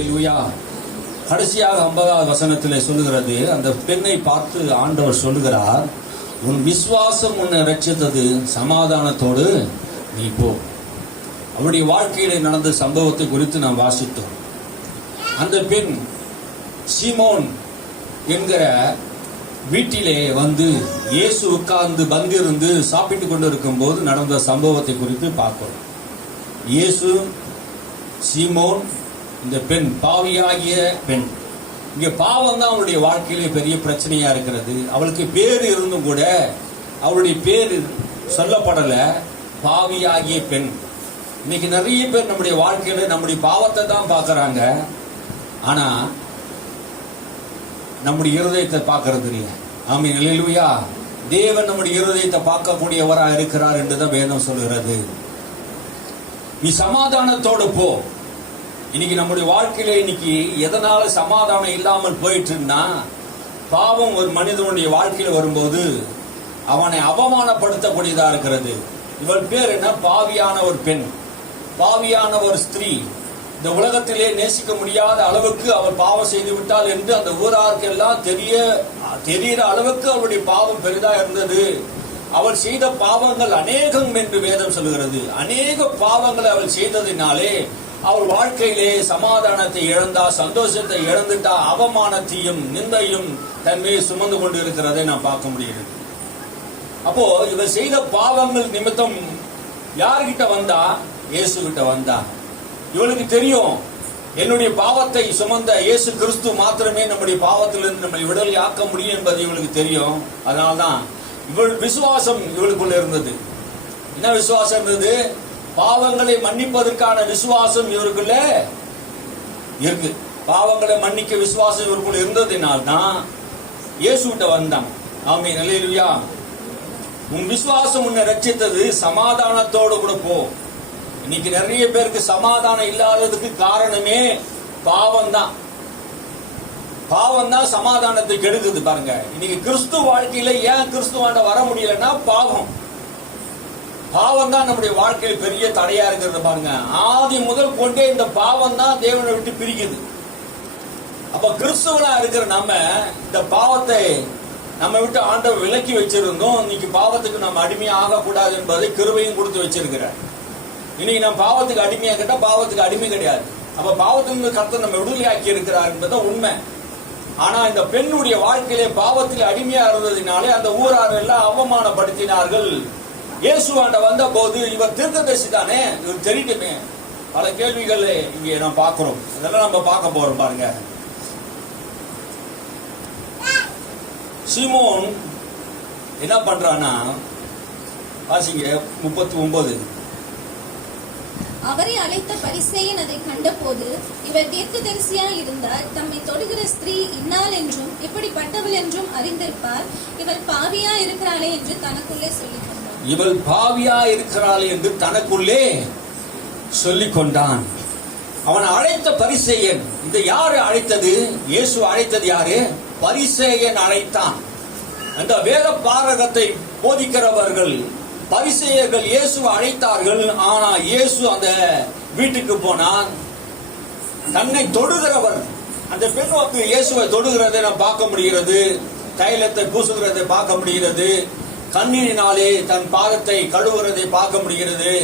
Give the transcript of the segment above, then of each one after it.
அல்லேலூயா. கடைசியாக 50வது வசனத்திலே சொல்லுகிறது, அந்த பெண்ணை பார்த்து ஆண்டவர் சொல்லுகிறார், உன் விசுவாசம் உன்னை ரட்சித்தது, சமாதானத்தோடு நீ போ. அவருடைய வாழ்க்கையிலே நடந்த சம்பவத்தை குறித்து நாம் வாசித்தோம். அந்த பெண் சீமோன் என்கிற வீட்டிலே வந்து இயேசு உட்கார்ந்து பந்திருந்து சாப்பிட்டு கொண்டிருக்கும் போது நடந்த சம்பவத்தை குறித்து பார்க்கிறோம். இயேசு, சீமோன், இந்த பெண், பாவியாகிய பெண். இங்க பாவம் தான் அவளுடைய வாழ்க்கையிலே பெரிய பிரச்சனையா இருக்கிறது. அவளுக்கு பேர் இருந்தும் கூட அவளுடைய பேர் சொல்லப்படல, பாவியாகிய பெண். இன்னைக்கு நிறைய பேர் நம்முடைய வாழ்க்கையில நம்முடைய பாவத்தை தான் பார்க்கறாங்க, ஆனா நம்முடைய இருதயத்தை பார்க்கறது இல்லை. ஆமென், அல்லேலூயா. தேவன் நம்முடைய இருதயத்தை பார்க்கக்கூடியவராக இருக்கிறார் என்றுதான் வேதம் சொல்கிறது. நீ சமாதானத்தோடு போ. இன்னைக்கு நம்முடைய வாழ்க்கையில இன்னைக்கு எதனால சமாதானம் இல்லாமல் போயிட்டுன்னா, பாவம் ஒரு மனிதனுடைய வாழ்க்கையில வரும்போது அவனை அவமானப்படுத்தக்கூடியதா இருக்கிறது. இவள் பேர் என்ன? பாவியான ஒரு பெண், பாவியான ஒரு ஸ்திரீ. இந்த உலகத்திலே நேசிக்க முடியாத அளவுக்கு அவள் பாவம் செய்து விட்டாள் என்று அந்த ஊராருக்கு எல்லாம் தெரிகிற அளவுக்கு அவளுடைய பாவம் பெரிதா இருந்தது. அவள் செய்த பாவங்கள் அநேகம் என்று வேதம் சொல்லுகிறது. அநேக பாவங்களை அவள் செய்ததினாலே அவள் வாழ்க்கையிலே சமாதானத்தை இழந்தா, சந்தோஷத்தை இழந்துட்டா, அவமானத்தையும் நிந்தையும் தன்மையை சுமந்து கொண்டு இருக்கிறதை நான் பார்க்க முடியுது. அப்போ இவர் செய்த பாவங்கள் நிமித்தம் யார்கிட்ட வந்தா? இயேசு கிட்ட வந்தா. இவளுக்கு தெரியும், என்னுடைய பாவத்தை சுமந்த இயேசு கிறிஸ்து மாத்திரமே நம்முடைய பாவத்திலிருந்து நம்மை விடுதலை ஆக்க முடியும் என்பது இவளுக்கு தெரியும். அதனால்தான் இவள் விசுவாசம் இவளுக்குள்ள இருந்தது. என்ன விசுவாசம் இருந்தது? பாவங்களை மன்னிப்பதற்கான விசுவாசம் இவருக்குள்ள இருக்கு. பாவங்களை மன்னிக்க விசுவாசம் இவருக்குள்ள இருந்ததினால்தான் இயேசுகிட்ட வந்தான். ஆமென், அல்லேலூயா. உன் விசுவாசம் உன்னை ரட்சித்தது, சமாதானத்தோடு கூட போ. இன்னைக்கு நிறைய பேருக்கு சமாதானம் இல்லாததுக்கு காரணமே பாவம் தான். பாவம் தான் சமாதானத்தை கெடுக்குது. பாருங்க, இன்னைக்கு கிறிஸ்து வாழ்க்கையில ஏன் கிறிஸ்துவாண்ட வர முடியலன்னா பாவம். பாவம் தான் நம்முடைய வாழ்க்கையில் பெரிய தடையா இருக்கிறது. பாருங்க, ஆதி முதல் கொண்டே இந்த பாவம் தான் தேவனை விட்டு பிரிக்குது. அப்ப கிறிஸ்துவனா இருக்கிற நம்ம இந்த பாவத்தை நம்ம விட்டு ஆண்டவர் விலக்கி வச்சிருந்தோம். இன்னைக்கு பாவத்துக்கு நம்ம அடிமையா ஆகக்கூடாது என்பதை கிருபையும் கொடுத்து வச்சிருக்கிறார். இன்னைக்கு நம்ம பாவத்துக்கு அடிமையா கேட்டா பாவத்துக்கு அடிமை கிடையாது. அப்ப பாவத்திலிருந்து கர்த்தர் நம்ம விடுதலையாக்கி இருக்கிறார் என்பதுதான் உண்மை. ஆனா இந்த பெண்ணுடைய வாழ்க்கையிலே பாவத்தில் அடிமையா இருந்ததினாலே அந்த ஊரார் எல்லாம் அவமானப்படுத்தினார்கள். இயேசுவாண்ட வந்த போது, இவர் தீர்க்கதரிசி தானே, இவர் தெரியட்டுமே, பல கேள்விகள் இங்கே நாம் பார்க்கிறோம். அதெல்லாம் நம்ம பார்க்க போறோம். பாருங்க, சீமோன் என்ன பண்றானா, வாசிங்க 39. அவரை அழைத்த பரிசேயன் அதை கண்டபோது, இவர் தீர்க்கதரிசியாய் இருந்தார், தம்மை தொடுகிற ஸ்திரீ இன்னாள் என்றும் இப்படிப்பட்டவள் என்றும் அறிந்திருப்பார், இவள் பாவியா இருக்கிறாளே என்று தனக்குள்ளே சொல்லிக் கொண்டான். இவள் பாவியா இருக்கிறாள் என்று தனக்குள்ளே சொல்லிக் கொண்டான். அவன் அழைத்த பரிசேயன், இந்த யாரு அழைத்தது? இயேசு அழைத்தது யாரு? பரிசேயன் அழைத்தான். அந்த வேத பாரகத்தை போதிக்கிறவர்கள் பரிசேயர்கள் இயேசு அழைத்தார்கள். ஆனா இயேசு அந்த வீட்டுக்கு போனான். தன்னை தொடுகிறவர், அந்த பெண் வந்து இயேசுவை தொடுகிறதை நாம் பார்க்க முடிகிறது. தைலத்தை பூசுகிறதை பார்க்க முடிகிறது. கண்ணீரினாலே தன் பாதத்தை கழுவுறதை பார்க்க முடிகிறது.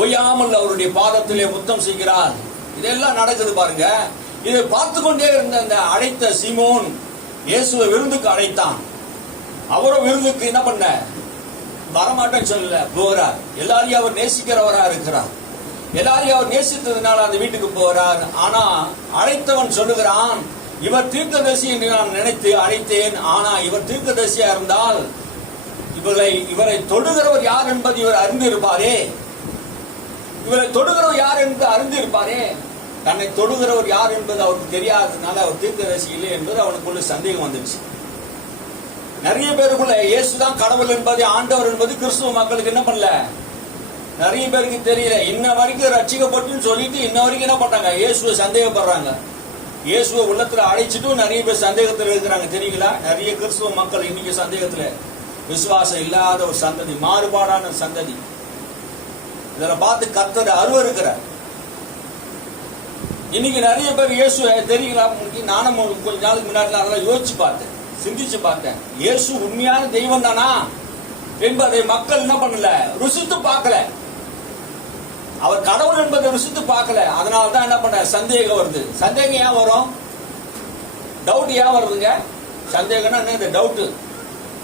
ஓயாமல் அவருடைய பாதத்திலே முத்தம் செய்கிறார். இதெல்லாம் நடக்குது பாருங்க. இதை பார்த்து கொண்டே இருந்த அந்த அழைத்த சீமோன் இயேசுவை விருந்துக்கு அழைத்தான். அவரும் விருந்துக்கு என்ன பண்ண? வரமாட்டேன்னு சொல்லல, போறார். எல்லாரையும் அவர் நேசிக்கிறவரா இருக்கிறார். எல்லாரையும் அவர் நேசித்ததுனால அந்த வீட்டுக்கு போறார். ஆனா அழைத்தவன் சொல்லுகிறான், இவர் தீர்க்கதரிசி என்று நான் நினைத்து அழைத்தேன். ஆனா இவர் தீர்க்கதரிசியா இருந்தால் இவரை தொடுகிறவர் யார் என்பது இவர் அறிந்திருப்பாரே. இவரை தொடுகிறவர் யார் என்று அறிந்திருப்பாரே. தன்னை தொடுகிறவர் யார் என்பது அவருக்கு தெரியாததுனால அவர் தீர்க்கதரிசி இல்லை என்பது அவனுக்குள்ள சந்தேகம் வந்துச்சு. நிறைய பேருக்குள்ள இயேசுதான் கடவுள் என்பது, ஆண்டவர் என்பது கிறிஸ்துவ மக்களுக்கு என்ன பண்ணல, நிறைய பேருக்கு தெரியல. இன்ன வரைக்கும் ரட்சிக்கப்பட்டுன்னு சொல்லிட்டு இன்ன வரைக்கும் என்ன பண்றாங்க? இயேசுவை சந்தேகப்படுறாங்க. இயேசுவை உள்ளத்துல அழைச்சிட்டும் நிறைய பேர் சந்தேகத்தில் இருக்கிறாங்க. தெரியுங்களா? நிறைய கிறிஸ்துவ மக்கள் இன்னைக்கு சந்தேகத்துல, விசுவாசம் இல்லாத ஒரு சந்ததி, மாறுபாடான சந்ததி. இதில் பார்த்து கர்த்தர் அருவருக்கிறார். இன்னைக்கு நிறைய பேர் இயேசு தெரியல. நானும் கொஞ்ச நாளுக்கு முன்னாடி அதெல்லாம் யோசிச்சு பார்த்தேன், சிந்திச்சு பார்த்தேன். இயேசு உண்மையான தெய்வம் தானா என்பதை மக்கள் என்ன பண்ணல, ருசித்து பார்க்கல. அவர் கடவுள் என்பதை ருசித்து பார்க்கல. அதனாலதான் என்ன பண்ண, சந்தேகம் வருது. சந்தேகம் ஏன் வரும்? டவுட் ஏன் வருதுங்க? சந்தேகம்னா என்ன? இந்த டவுட்.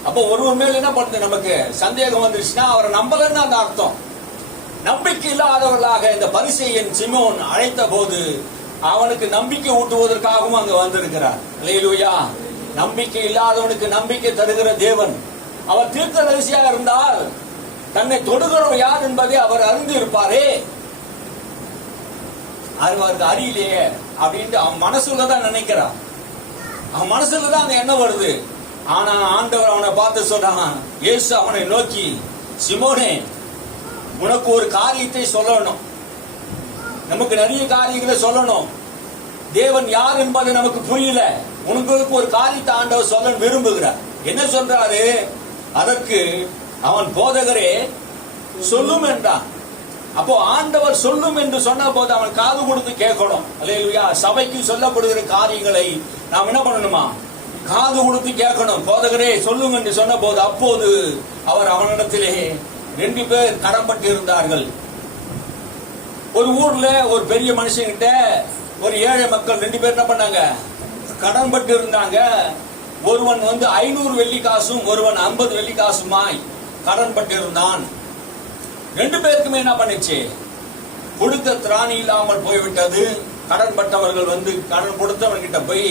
அப்போ ஒருவர் மேல என்ன பண்ணுது, நமக்கு சந்தேகம் வந்துருச்சுன்னா அவரை நம்பலன்னு அந்த அர்த்தம். நம்பிக்கை இல்லாதவர்களாக இந்த பரிசேயன் சிமோன் அழைத்த போது அவனுக்கு நம்பிக்கை ஊட்டுவதற்காகவும் அங்க வந்திருக்கிறார். அல்லேலூயா. நம்பிக்கை இல்லாதவனுக்கு நம்பிக்கை தருகிற தேவன். அவர் தீர்க்கதரிசியாக இருந்தால் தன்னை தொடுகிறவர் யார் என்பதை அவர் அறிந்து இருப்பாரே. அவருக்கு அறியலையே அப்படின்ட்டு அவன் மனசுலதான் நினைக்கிறான். அவன் மனசுலதான் அந்த எண்ணம் வருது. ஆனா ஆண்டவர் அவனை பார்த்து சொல்றான். இயேசு அவனை நோக்கி, சிமோனே, உனக்கு ஒரு காரியத்தை சொல்லணும். நமக்கு நிறைய காரியங்களை சொல்லணும். தேவன் யார் என்பது நமக்கு புரியல. உங்களுக்கு ஒரு காரியத்தை ஆண்டவர் சொல்ல விரும்புகிறார். என்ன சொல்றாரு? அதற்கு அவன், போதகரே சொல்லும் என்றான். அப்போ ஆண்டவர் சொல்லும் என்று சொன்ன போது அவன் காது கொடுத்து கேட்கணும். அல்லேலூயா. சபைக்கு சொல்லப்படுகிற காரியங்களை நாம் என்ன பண்ணணுமா? காது கொடுத்து கேட்கணும். போதகரே சொல்லும் என்று சொன்ன போது அப்போது அவர் அவனிடத்திலே 2 பேர் கடன்பட்டு இருந்தார்கள். ஒரு ஊர்ல ஒரு பெரிய மனுஷங்கிட்ட ஒரு ஏழை மக்கள் 2 பேர் என்ன பண்ணாங்க, கடன்பட்டு இருந்தாங்க. ஒருவன் 500 வெள்ளி காசும் ஒருவன் 50 வெள்ளி காசுமாய் கடன்பட்டு இருந்தான். 2 பேருக்குமே என்ன பண்ணிச்சு, கொடுக்க திராணி இல்லாமல் போய்விட்டது. கடன்பட்டவர்கள் கடன் கொடுத்தவன்கிட்ட போய்,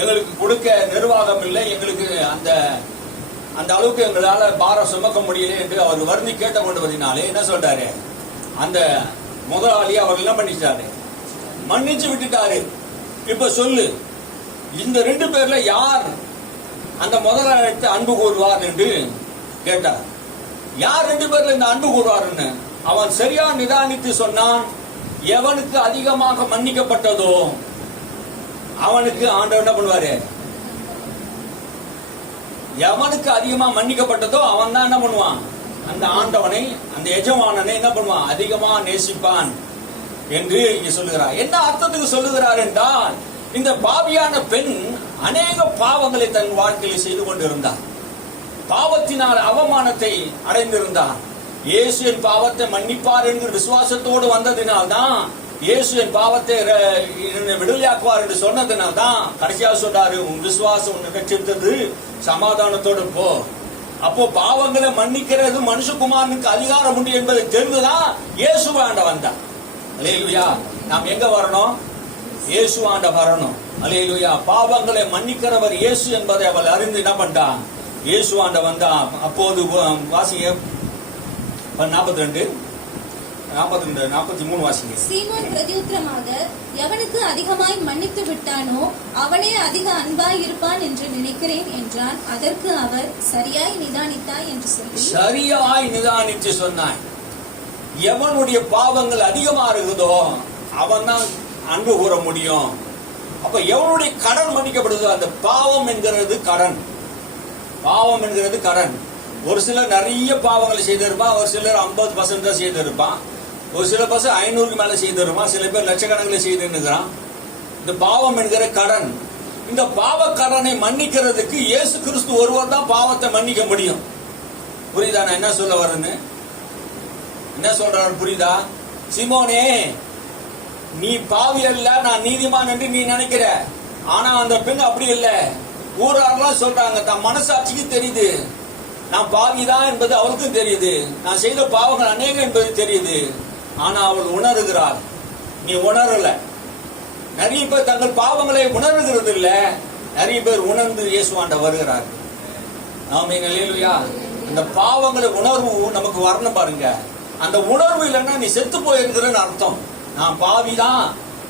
எங்களுக்கு கொடுக்க நிர்வாகம் இல்லை, எங்களுக்கு அந்த அளவுக்கு எங்களால பாரம் சுமக்க முடியல என்று அவர் வருந்தி கேட்ட கொண்டுவதினாலே என்ன சொல்றாரு, அந்த முதலாளி அவர் என்ன பண்ணிட்டாரு, மன்னிச்சு விட்டுட்டாரு. இப்ப சொல்லு, இந்த 2 பேர்ல யார் அந்த முதலாளிக்கு அன்பு கூறுவார் என்று கேட்டார். யார் 2 பேர்ல இந்த அன்பு கூறுவார்னு அவன் சரியா நிதானித்து சொன்னான். எவனுக்கு அதிகமாக மன்னிக்கப்பட்டதோ அவனுக்கு ஆண்டவர் என்ன பண்ணுவாரு, எவனுக்கு அதிகமா மன்னிக்கப்பட்டதோ அவன் தான் என்ன பண்ணுவான், அந்த ஆண்டவனை, அந்த எஜமானனை என்ன பண்ணுவான், அதிகமா நேசிப்பான் என்று இங்க சொல்லுகிறார். என்ன அர்த்தத்துக்கு சொல்லுகிறார் என்றால், இந்த பாவியான பெண் அநேக பாவங்களை தன் வாழ்க்கையில் செய்து கொண்டிருந்தார். பாவத்தினால் அவமானத்தை அடைந்திருந்தார். இயேசுவின் பாவத்தை மன்னிப்பார் என்கிற விசுவாசத்தோடு வந்ததினால்தான், இயேசுவின் பாவத்தை விடுதலையாக்குவார் என்று சொன்னதினால்தான் கடைசியா சொல்றாரு, உன் விசுவாசம் உன்னை ரட்சித்தது, சமாதானத்தோடு போ. அப்போ பாவங்களை மன்னிக்கிறது மனுஷகுமாரனுக்கு அதிகாரம் உண்டு என்பதை தெரிந்துதான் இயேசுவாண்ட வந்தார். அல்லேலூயா. நாம் எங்க வரணும், இயேசுவாண்ட வரணும். அல்லேலூயா. பாவங்களை மன்னிக்கிறவர் இயேசு என்பதை அவள் அறிந்து என்ன பண்ணான், இயேசுவாண்ட வந்தான். அப்போது வாசிங்க 42, 43 வாசிங்க. சீமோன் பிரதியுத்தரமாக, எவனுக்கு அதிகமாய் மன்னித்து விட்டானோ அவனே அதிக அன்பாய் இருப்பான் என்று நினைக்கிறேன் என்றான். அதற்கு அவர், சரியாய் நிதானித்தாய் என்று சொல்லி, சரியாய் நிதானித்து சொன்னாய். எவனுடைய பாவங்கள் அதிகமா இருக்குதோ அவன் தான் அன்பு கூற முடியும். அப்ப எவனுடைய கடன் மன்னிக்கப்படுதோ, அந்த பாவம் என்கிறது கடன். பாவம் என்கிறது கடன். ஒரு சிலர் நிறைய பாவங்களை செய்திருப்பான், ஒரு சிலர் 50% தான் செய்திருப்பான், ஒரு சில பசங்க 500க்கு மேல செய்திருப்பான், சில பேர் லட்சக்கணக்கில் செய்திருக்கிறான். இந்த பாவம் என்கிற கடன். இந்த பாவ கடனை மன்னிக்கிறதுக்கு இயேசு கிறிஸ்து ஒருவர் தான் பாவத்தை மன்னிக்க முடியும். புரியுதா நான் என்ன சொல்ல வரேன்னு? என்ன சொல்றாரு புரியுதா? சீமோனே, நீ பாவி அல்ல, நான் நீதிமான் என்று நீ நினைக்கிற. ஆனா அந்த பெண் அப்படி இல்லை. ஊராரெல்லாம் சொல்றாங்க, தன் மனசாட்சிக்கு தெரியுது, நான் பாவிதான் என்பது அவளுக்கும் தெரியுது, நான் செய்த பாவங்கள் அநேகம் என்பது தெரியுது. ஆனா அவள் உணர்கிறாள், நீ உணரல. நிறைய பேர் தங்கள் பாவங்களை உணர்கிறது இல்ல, நிறைய பேர் உணர்ந்து இயேசுவாண்ட வருகிறார்கள். ஆமென். அல்லேலூயா. அந்த பாவங்களை உணர்வு நமக்கு வரணும் பாருங்க. அந்த உணர்வு இல்லைன்னா நீ செத்து போயிருக்கிறன்னு அர்த்தம். நான் பாவிதான்,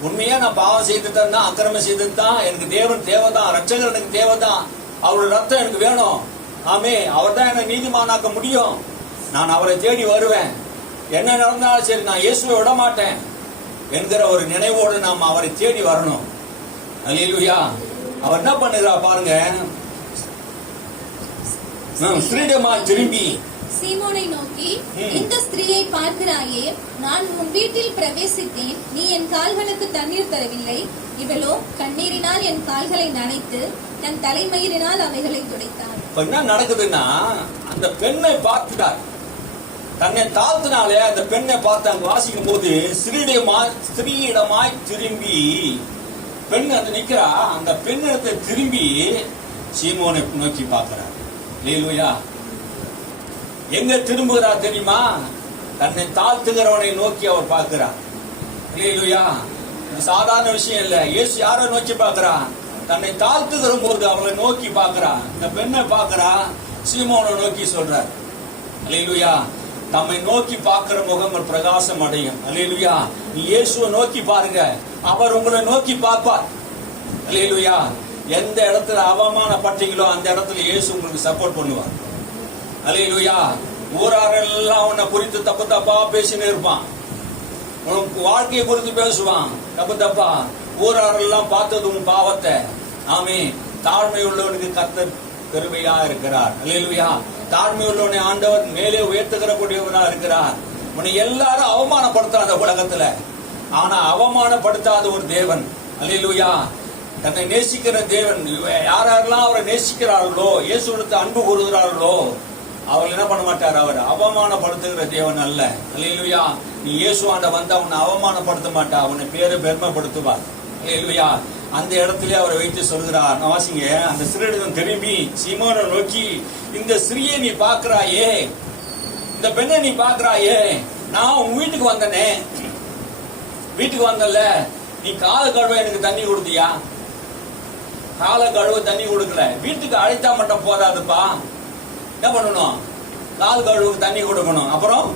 உண்மையா நான் பாவம் செய்துதான், அக்கிரமம் செய்துதான், எனக்கு தேவன் தேவைதான், ரட்சகர் எனக்கு தேவைதான், அவருடைய ரத்தம் எனக்கு வேணும். ஆமே, அவர் தான் என்னை நீதிமானாக்க முடியும். நான் அவரை தேடி வருவேன், என்ன நடந்தாலும் சரி நான் இயேசுவை விட மாட்டேன் என்கிற ஒரு நினைவோடு நாம் அவரை தேடி வரணும். அல்லேலூயா. அவர் என்ன பண்ணுகிறா பாருங்க, ஸ்ரீடமா திரும்பி சீமோனை நோக்கி, இந்த ஸ்திரீயை பார்க்கிறாயே, நான் உன் வீட்டில் பிரவேசித்தேன், நீ என் கால்களுக்கு தண்ணீர் தரவில்லை. இவளோ கண்ணீரினால் என் கால்களை நனைத்து தன் தலைமயிரினால் அவைகளை துடைத்தாள். இப்ப என்ன நடக்குதுன்னா, அந்த பெண்ணை பார்த்துட்டார், தன்னை தாழ்த்தினாலே அந்த பெண்ணை பார்த்து அங்க வாசிக்கும் போது ஸ்திரீயிடமாய் திரும்பி பெண் அந்த நிக்கிறா, அந்த பெண்ணிடத்தை திரும்பி சீமோனை நோக்கி பார்க்கிறார். அல்லேலூயா. எங்க திரும்புகிறா தெரியுமா? தன்னை தாழ்த்துகிறவனை நோக்கி அவர் பார்க்கிறார். அல்லேலூயா. இது சாதாரண விஷயம் இல்ல. இயேசு யாரை நோக்கி பார்க்கிறா? தன்னை தாழ்த்துகிற போது அவளை நோக்கி பார்க்கிறா. இந்த பெண்ணை பார்க்கிறா, சீமோனை நோக்கி சொல்றார். அல்லேலூயா. தம்மை நோக்கி பார்க்கிற முகம் ஒரு பிரகாசம் அடையும். அல்லேலூயா. நீ இயேசுவை நோக்கி பாருங்க, அவர் உங்களை நோக்கி பார்ப்பார். அல்லேலூயா. எந்த இடத்துல அவமானப்பட்டீங்களோ அந்த இடத்துல இயேசு உங்களுக்கு சப்போர்ட் பண்ணுவார். அல்லேலூயா. ஊராரெல்லாம் உன்னை குறித்து தப்பு தப்பா பேசினே இருப்பான், உனக்கு வாழ்க்கையை குறித்து பேசுவான் தப்பு தப்பா. ஊராரெல்லாம் பார்த்தது உன் பாவத்தை. ஆமே. தாழ்மை உள்ளவனுக்கு கர்த்தர் கிருபையா இருக்கிறார். அல்லேலூயா. தாழ்மை உள்ளவனை ஆண்டவர் மேலே உயர்த்துகிற கூடியவனா இருக்கிறார். உன்னை எல்லாரும் அவமானப்படுத்தாத உலகத்துல, ஆனா அவமானப்படுத்தாத ஒரு தேவன். அல்லேலூயா. தன்னை நேசிக்கிற தேவன். யாரெல்லாம் அவரை நேசிக்கிறார்களோ, இயேசுவிடத்து அன்பு கூறுகிறார்களோ, அவர் என்ன பண்ண மாட்டார், அவர் அவமானப்படுத்துகிற தேவன் அல்ல. அல்லேலூயா. நீ இயேசுவாண்ட வந்தா உன்னை அவமானப்படுத்த மாட்டா, உன்னை பேரு பெருமைப்படுத்துவார். அல்லேலூயா. அந்த இடத்துல அவரை வைத்து சொல்கிறார். வாசிங்க. அந்த ஸ்திரீயிடம் திரும்பி சீமோனை நோக்கி, இந்த ஸ்திரீயை நீ பார்க்கிறாயே, இந்த பெண்ணை நீ பார்க்கிறாயே, நான் உன் வீட்டுக்கு வந்தனே, வீட்டுக்கு வந்தல, நீ கால கழுவ எனக்கு தண்ணி கொடுத்தியா? கால கழுவ தண்ணி கொடுக்கல. வீட்டுக்கு அழைத்தா மட்டும் போதாதுப்பா, என்ன பண்ணணும்? கால் கழுவுக்கு தண்ணி கொடுக்கணும். அப்புறம்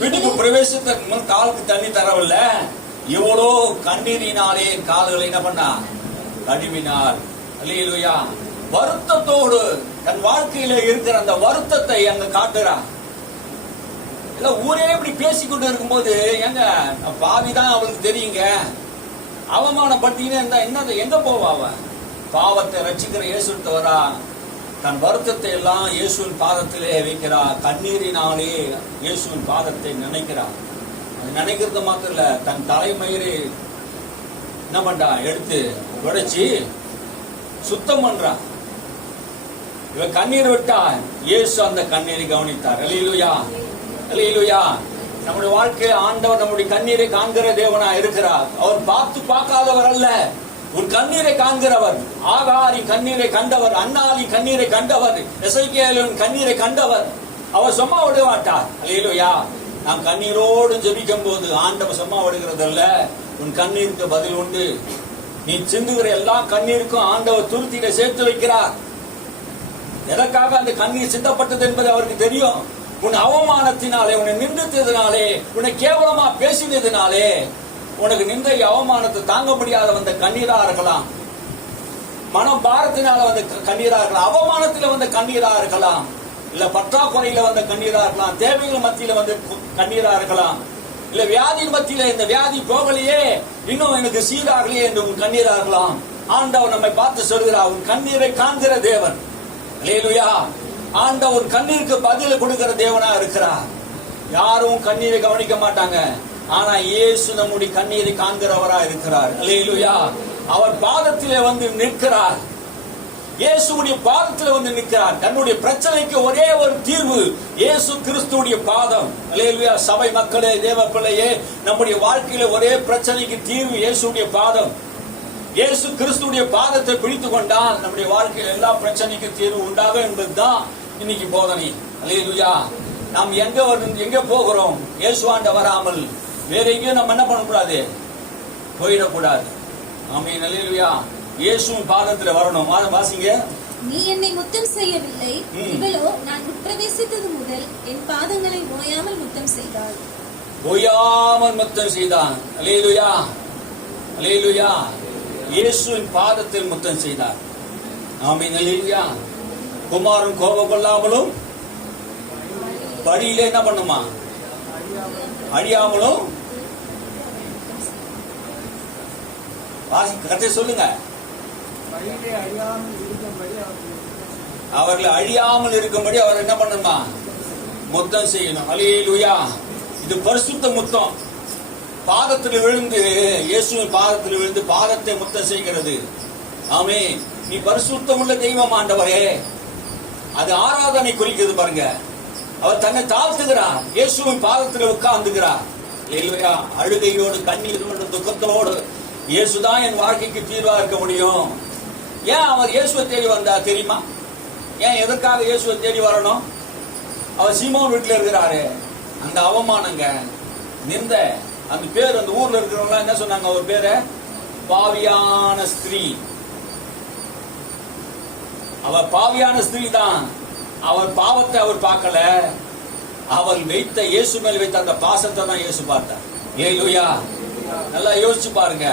வீட்டுக்கு பிரவேசத்துக்கு முன் காலுக்கு தண்ணி தரவில்ல. எவ்வளோ கண்ணீரினாலே கால்களை என்ன பண்ணா? கழுவினார். அல்லேலூயா. வருத்தத்தோடு தன் வாழ்க்கையில இருக்கிற அந்த வருத்தத்தை அங்க காட்டுறான். இல்ல ஊரே இப்படி பேசிக்கொண்டு இருக்கும்போது, எங்க பாவிதான் அவளுக்கு தெரியுங்க, அவமானப்பட்டீங்கன்னா என்ன எங்க போவா? அவன் பாவத்தை ரட்சிக்கிற இயேசுட்ட வரா, தன் வருத்தத்தை எல்லாம் இயேசுவின் பாதத்திலே வைக்கிறா. கண்ணீரினாலே இயேசுவின் பாதத்தை நினைக்கிறார். அது நினைக்கிறது மாத்திரம் இல்ல, தன் தலைமயிரை என்ன பண்றா? எடுத்து உடைச்சி சுத்தம் பண்றா. இவ கண்ணீர் விட்டா, இயேசு அந்த கண்ணீரை கவனித்தார். அல்லேலூயா. அல்லேலூயா. நம்முடைய வாழ்க்கையில் ஆண்டவர் நம்முடைய கண்ணீரை காண்கிற தேவனா இருக்கிறார். அவர் பார்க்காதவர் அல்ல, உன் கண்ணீரை காண்கிறவர். ஆகாரின் கண்ணீரை கண்டவர், அன்னாலின் கண்ணீரை கண்டவர், எசேக்கியேலின் கண்ணீரை கண்டவர். அவர் சும்மா விட மாட்டார். அல்லேலூயா. நாம் கண்ணீரோடு ஜெபிக்கும் போது ஆண்டவர் சும்மா விடுகிறதல்ல, உன் கண்ணீருக்கு பதில் உண்டு. நீ சிந்துகிற எல்லா கண்ணீருக்கும் ஆண்டவர் துருத்தியில சேர்த்து வைக்கிறார். எதற்காக அந்த கண்ணீர் சிந்தப்பட்டது என்பது அவருக்கு தெரியும். உன் அவமானத்தினாலே, உன்னை நிந்தித்ததினாலே, உன்னை கேவலமா பேசினதினாலே, உனக்கு நிந்தை அவமானத்தை தாங்க முடியாத வந்த கண்ணீரா இருக்கலாம், மனம் பாரத்தினால வந்த கண்ணீரா இருக்கலாம், அவமானத்தில வந்த கண்ணீரா இருக்கலாம், இல்ல பற்றாக்குறையில வந்த கண்ணீரா இருக்கலாம், தேவைகள் மத்தியில வந்து கண்ணீரா இருக்கலாம், இல்ல வியாதியின் மத்தியில இந்த வியாதி போகலையே, இன்னும் எனக்கு சீராகலையே என்று உன் கண்ணீரா இருக்கலாம். ஆண்டவர் நம்மை பார்த்து சொல்கிறார், உன் கண்ணீரை காண்கிற தேவன். அல்லேலூயா. ஆண்டவர் கண்ணீருக்கு பதில் கொடுக்கிற தேவனா இருக்கிறார். யாரும் கண்ணீரை கவனிக்க மாட்டாங்க, ஆனா இயேசு நம்முடைய கண்ணீரை காண்கிறவரா இருக்கிறார். அல்லேலூயா. அவர் பாதத்திலே வந்து நிற்கிறார். இயேசுடைய பாதத்திலே வந்து நிற்கிறார். தன்னுடைய பிரச்சனைக்கு ஒரே ஒரு தீர்வு, இயேசு கிறிஸ்துடைய பாதம். அல்லேலூயா. சபை மக்களே, தேவ பிள்ளையே, நம்முடைய வாழ்க்கையில ஒரே பிரச்சனைக்கு தீர்வு இயேசுடைய பாதம். இயேசு கிறிஸ்துடைய பாதத்தை பிடித்து கொண்டால் நம்முடைய வாழ்க்கையில் எல்லா பிரச்சனைக்கும் தீர்வு உண்டாகும் என்பதுதான் இன்னைக்கு போதனை. அல்லேலூயா. நாம் எங்க போகிறோம்? இயேசுவாண்ட வராமல் வேற எங்கேயும் நம்ம என்ன பண்ணக்கூடாது, போயிடக்கூடாது. ஆமென். அல்லேலூயா. இயேசுவின் பாதத்துல வரணும். வாசிங்க. நீ என்னை முத்தம் செய்யவில்லை, இவளோ நான் உட்பிரவேசித்தது முதல் என் பாதங்களை ஓயாமல் முத்தம் செய்தாள். ஓயாமல் முத்தம் செய்தான். அல்லேலூயா. அல்லேலூயா. இயேசுவின் பாதத்தில் முத்தம் செய்தார். ஆமென். அல்லேலூயா. குமாரன் கோபம் கொள்ளாமலும் வழியிலே என்ன பண்ணுமா, அழியாமலும். கதை சொல்லுங்க. அவர்களை அழியாமல் இருக்கும்படி அவர் என்ன பண்ணணுமா? முத்தம் செய்யணும். அல்லேலூயா. இது பரிசுத்த முத்தம். பாதத்தில் விழுந்து, இயேசுவின் பாதத்தில் விழுந்து பாதத்தை முத்தம் செய்கிறது. ஆமென். நீ பரிசுத்தம் உள்ள தெய்வம் ஆண்டவரே. அது ஆராதனை குறிக்கிறது பாருங்க. அவர் தன்னை தாழ்த்துகிறார், இயேசுவின் பாதத்தில் உட்கார்ந்துகிறார். அல்லேலூயா. அழுகையோடு, கண்ணீரோடு, துக்கத்தோடு, இயேசுதான் என் வாழ்க்கைக்கு தீர்வா இருக்க முடியும். ஏன் அவர் இயேசுவை தேடி வந்தார் தெரியுமா? ஏன் எதற்காக இயேசுவை தேடி வரணும்? அவர் சீமோன் வீட்டில் இருக்கிறாரு. அந்த அவமானங்க, நிந்த, அந்த பேர், அந்த ஊர்ல இருக்கிறவங்க என்ன சொன்னாங்க? அவர் பேரு பாவியான ஸ்திரீ. அவர் பாவியான ஸ்திரீ தான். அவர் பாவத்தை அவர் பார்க்கல, அவர் வைத்த இயேசு மேல் வைத்த அந்த பாசத்தை தான் இயேசு பார்த்தார். அல்லேலூயா. நல்லா யோசிச்சு பாருங்க.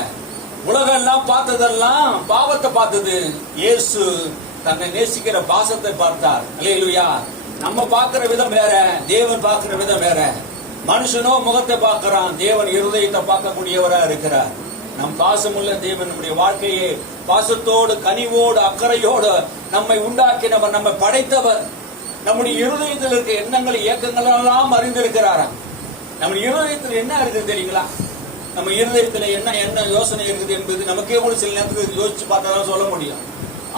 உலகம் எல்லாம் பார்த்ததெல்லாம் பாவத்தை பார்த்தது. இயேசு தன்னை நேசிக்கிற பாசத்தை பார்த்தார். அல்லேலூயா. நம்ம பார்க்கிற விதம் வேற, தேவன் பார்க்கிற விதம் வேற. மனுஷனோ முகத்தை பார்க்கிறான், தேவன் இருதயத்தை பார்க்கக்கூடியவரா இருக்கிறார். நம் பாசமுள்ள தேவன் நம்முடைய வாழ்க்கையை பாசத்தோடு, கனிவோடு, அக்கறையோடு நம்மை உண்டாக்கினவர், நம்மை படைத்தவர். நம்முடைய இருதயத்தில் இருக்க எண்ணங்கள், இயக்கங்கள் எல்லாம் அறிந்திருக்கிறாராம். நம்முடைய இருதயத்தில் என்ன இருக்குது தெரியுங்களா? நம்ம இருதயத்தில் என்ன யோசனை இருக்குது என்பது நமக்கே கூட சில நேரத்துக்கு யோசிச்சு பார்த்தா தான் சொல்ல முடியும்.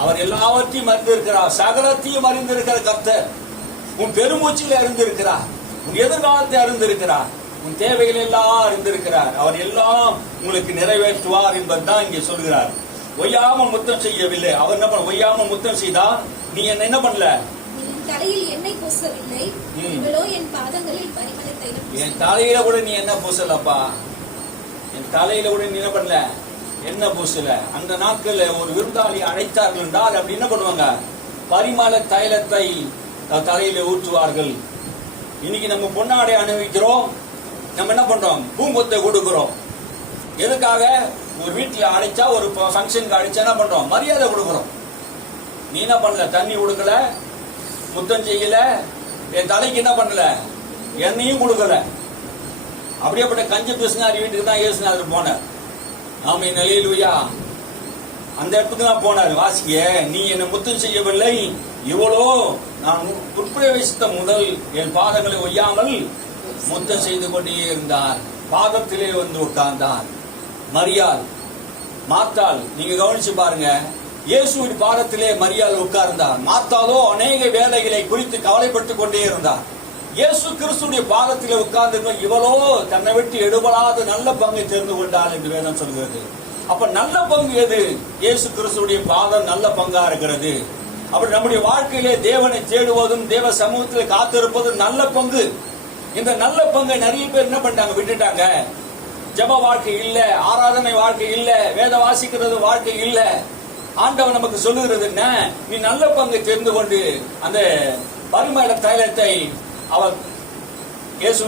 அவர் எல்லாவற்றையும் அறிந்திருக்கிறார். சகலத்தையும் அறிந்திருக்கிற கர்த்தர். உன் பெருமூச்சில அறிந்திருக்கிறார், உன் எதிர்காலத்தை அறிந்திருக்கிறார், உன் தேவைகள் எல்லாம் அறிந்திருக்கிறார். அவர் எல்லாம் உங்களுக்கு நிறைவேற்றுவார் என்பதுதான் இங்கே சொல்கிறார். ஒய்யாமல் முத்தம் செய்யவில்லை. அவர் என்ன பண்ண? ஒய்யாமல் முத்தம் செய்தா நீ என்ன பண்ணல? தலையில் எண்ணெய் பூசவில்லை, இவளோ என் பாதங்களில் பரிமள தைலம். என் தலையில கூட நீ என்ன பூசலப்பா? என் தலையில கூட நீ என்ன பண்ணல? என்ன பூசல. அந்த நாட்கள்ல ஒரு விருந்தாளி அழைத்தார்கள் என்றால் அப்படி என்ன பண்ணுவாங்க? பரிமள தைலத்தை தலையில ஊற்றுவார்கள். இன்னைக்கு நம்ம பொன்னாடை அணிவிக்கிறோம், நம்ம என்ன பண்றோம்? பூங்கொத்தை கொடுக்கிறோம். எதுக்காக? ஒரு வீட்டுல அழைச்சா, ஒரு ஃபங்க்ஷனுக்கு அழைச்சா என்ன பண்றோம்? மரியாதை கொடுக்கிறோம். நீ என்ன பண்ணல? தண்ணி கொடுக்கல, முத்தம் செய்யல, என் தலைக்கு என்ன பண்ணல? எண்ணெயும் கொடுக்கல. அப்படியேப்பட்ட கஞ்சி பிசுனாரி வீட்டுக்கு தான் இயேசுநாதர் போனார். ஆமென். அல்லேலூயா. அந்த இடத்துக்கு தான் போனார். வாசிக்க, நீ என்னை முத்தம் செய்யவில்லை, இவ்வளோ நான் உட்பிரவேசித்த முதல் என் பாதங்களை ஒய்யாமல் முத்தம் செய்து கொண்டே இருந்தார். பாதத்திலே வந்து உட்கார்ந்தார். மரியாள், மார்த்தாள், நீங்க கவனிச்சு பாருங்க. இயேசுவின் பாதத்திலே மரியாள் உட்கார்ந்தார். மார்த்தாளோ அநேக வேலைகளை குறித்து கவலைப்பட்டுக் கொண்டே இருந்தார். இயேசு கிறிஸ்துடைய பாதத்திலே உட்கார்ந்து இவளோ தன்னை விட்டு எடுபடாத நல்ல பங்கை தெரிந்து கொண்டாள் என்று வேதம் சொல்கிறது. அப்ப நல்ல பங்கு எது? இயேசு கிறிஸ்துடைய பாதம் நல்ல பங்கா இருக்கிறது. அப்படி நம்முடைய வாழ்க்கையிலே தேவனை தேடுவதும், தேவ சமூகத்தில் காத்திருப்பதும் நல்ல பங்கு. இந்த நல்ல பங்கை நிறைய பேர் என்ன பண்ணிட்டாங்க? விட்டுட்டாங்க. ஜப வாழ்க்கை இல்ல, ஆராதனை வாழ்க்கை இல்ல, வேத வாசிக்கிறது வாழ்க்கை இல்ல. ஆண்டவர் நமக்கு சொல்லுகிறது என்ன? நீ நல்ல பங்கை தெரிந்து கொண்டு அந்த பரிமள தைலத்தை அவர் இயேசு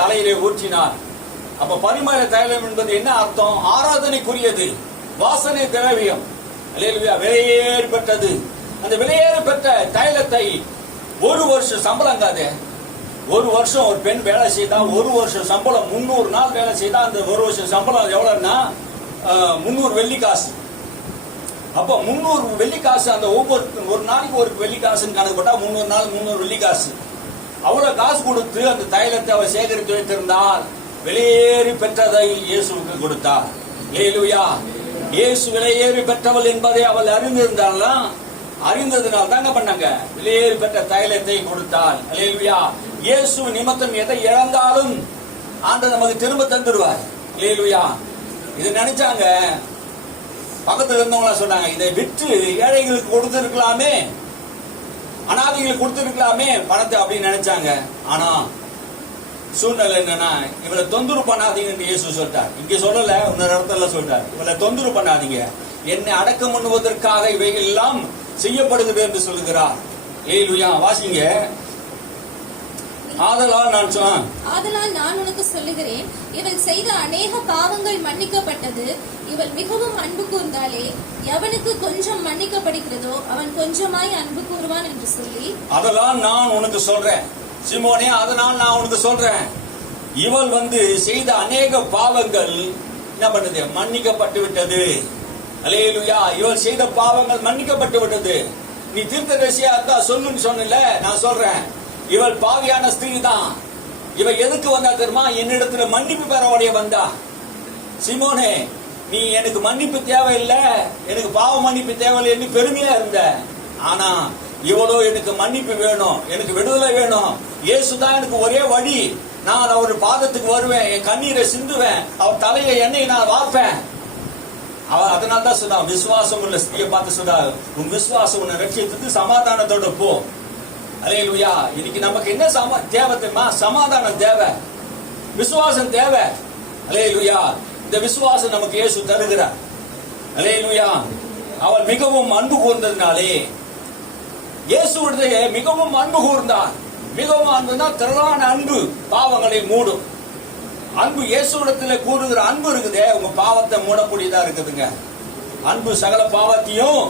தலையிலே ஊற்றினார். அப்ப பரிமள தைலம் என்பது என்ன அர்த்தம்? ஆராதனைக்குரியது, வாசனை திரவியம். அல்லேலூயா. விலையேறி பெற்றது. அந்த விலையேறி பெற்ற தைலத்தை ஒரு வருஷம் சம்பளங்காது. ஒரு வருஷம் ஒரு பெண் வேலை செய்தா ஒரு வருஷம் சம்பளம், 300 நாள் வேலை செய்தா அந்த ஒரு வருஷம் சம்பளம் எவ்வளவுன்னா 300 வெள்ளிக்காசு. அப்ப 300 வெள்ளிக்காசு. அந்த ஒரு நாளைக்கு ஒரு வெள்ளிக்காசுன்னு கணக்கு போட்டா 300 நாள் 300 வெள்ளிக்காசு. அவ்வளவு காசு கொடுத்து அந்த தைலத்தை அவர் சேகரித்து வைத்திருந்தால் விலையேறி பெற்றதை இயேசுவுக்கு கொடுத்தார். அல்லேலூயா. இயேசு விலையேறி பெற்றவள் என்பதை அவள் அறிந்திருந்தாலாம். அறிந்ததுனால தான் என்ன பண்ணாங்க? விலையேறி பெற்ற தைலத்தை கொடுத்தாள். அல்லேலூயா. இயேசு நிமித்தம் எதை இழந்தாலும் ஆண்டவர் நமக்கு திரும்ப தந்துடுவார். அல்லேலூயா. இது நினைச்சாங்க, பக்கத்துல இருந்தவங்களா சொன்னாங்க, இதை விற்று ஏழைகளுக்கு கொடுத்திருக்கலாமே, அனாதைகளுக்கு கொடுத்திருக்கலாமே பணத்தை அப்படின்னு நினைச்சாங்க. ஆனா சூழ்நிலை என்னன்னா, இவளை தொந்தரவு பண்ணாதீங்கன்னு இயேசு சொல்லிட்டார். இங்க சொல்லல, இன்னொரு இடத்துல சொல்லிட்டார், இவளை தொந்தரவு பண்ணாதீங்க, என்னை அடக்கம் பண்ணுவதற்காக இவைகள் எல்லாம் செய்யப்படுகிறது என்று சொல்லுகிறார். அல்லேலூயா. வாசிங்க. ஆதலால் நான் உனக்கு சொல்லுகிறேன், இவள் செய்த அநேக பாவங்கள் மன்னிக்கப்பட்டது, இவள் மிகவும் அன்பு கூர்ந்தாலே, எவனுக்கு கொஞ்சம் மன்னிக்கப்படுகிறதோ அவன் கொஞ்சமாய் அன்பு கூறுவான் என்று சொல்லி, அதெல்லாம் நான் உனக்கு சொல்றேன் சீமோனே, அதனால் நான் உனக்கு சொல்றேன், இவள் செய்த அநேக பாவங்கள் என்ன பண்ணுது? மன்னிக்கப்பட்டு விட்டது. அல்லேலூயா. இவள் செய்த பாவங்கள் மன்னிக்கப்பட்டு விட்டது. நீ தீர்க்கதரிசியா இருந்தா சொல்லுன்னு சொன்னல, நான் சொல்றேன். இவள் பாவியான ஸ்திரீ தான். இவ எதுக்கு வந்தா தெரியுமா? என்னிடத்துல மன்னிப்பு பெறவடைய வந்தா. சீமோனே, நீ எனக்கு மன்னிப்பு தேவையில்லை, எனக்கு பாவ மன்னிப்பு தேவையில்லை என்று பெருமையா இருந்த. ஆனா இவ்வளோ எனக்கு மன்னிப்பு வேணும், எனக்கு விடுதலை வேணும். இயேசுதான் எனக்கு ஒரே வழி. நான் அவர் பாதத்துக்கு வருவேன், என் கண்ணீரை சிந்துவேன், அவர் தலையை எண்ணெய் நான் வார்ப்பேன். அவர் அதனால தான் சொன்னா, விசுவாசம் உள்ள ஸ்திரியை பார்த்து சொன்னா, உன் விசுவாசம் உன்னை ரட்சித்து சமாதானத்தோட போ. அல்லேலூயா. இன்னைக்கு நமக்கு என்ன தேவை தெரியுமா? சமாதானம் தேவை, விசுவாசம் தேவை. அல்லேலூயா. இந்த விசுவாசம் நமக்கு இயேசு தருகிறார். அல்லேலூயா. அவள் மிகவும் அன்பு கூர்ந்ததினாலே, இயேசுடைய மிகவும் அன்பு கூர்ந்தார். மிகவும் அன்புனா திரளான அன்பு பாவங்களை மூடும். அன்பு இயேசுவிடத்துல கூறுகிற அன்பு இருக்குதே, உங்க பாவத்தை மூடக்கூடியதா இருக்குதுங்க. அன்பு சகல பாவத்தையும்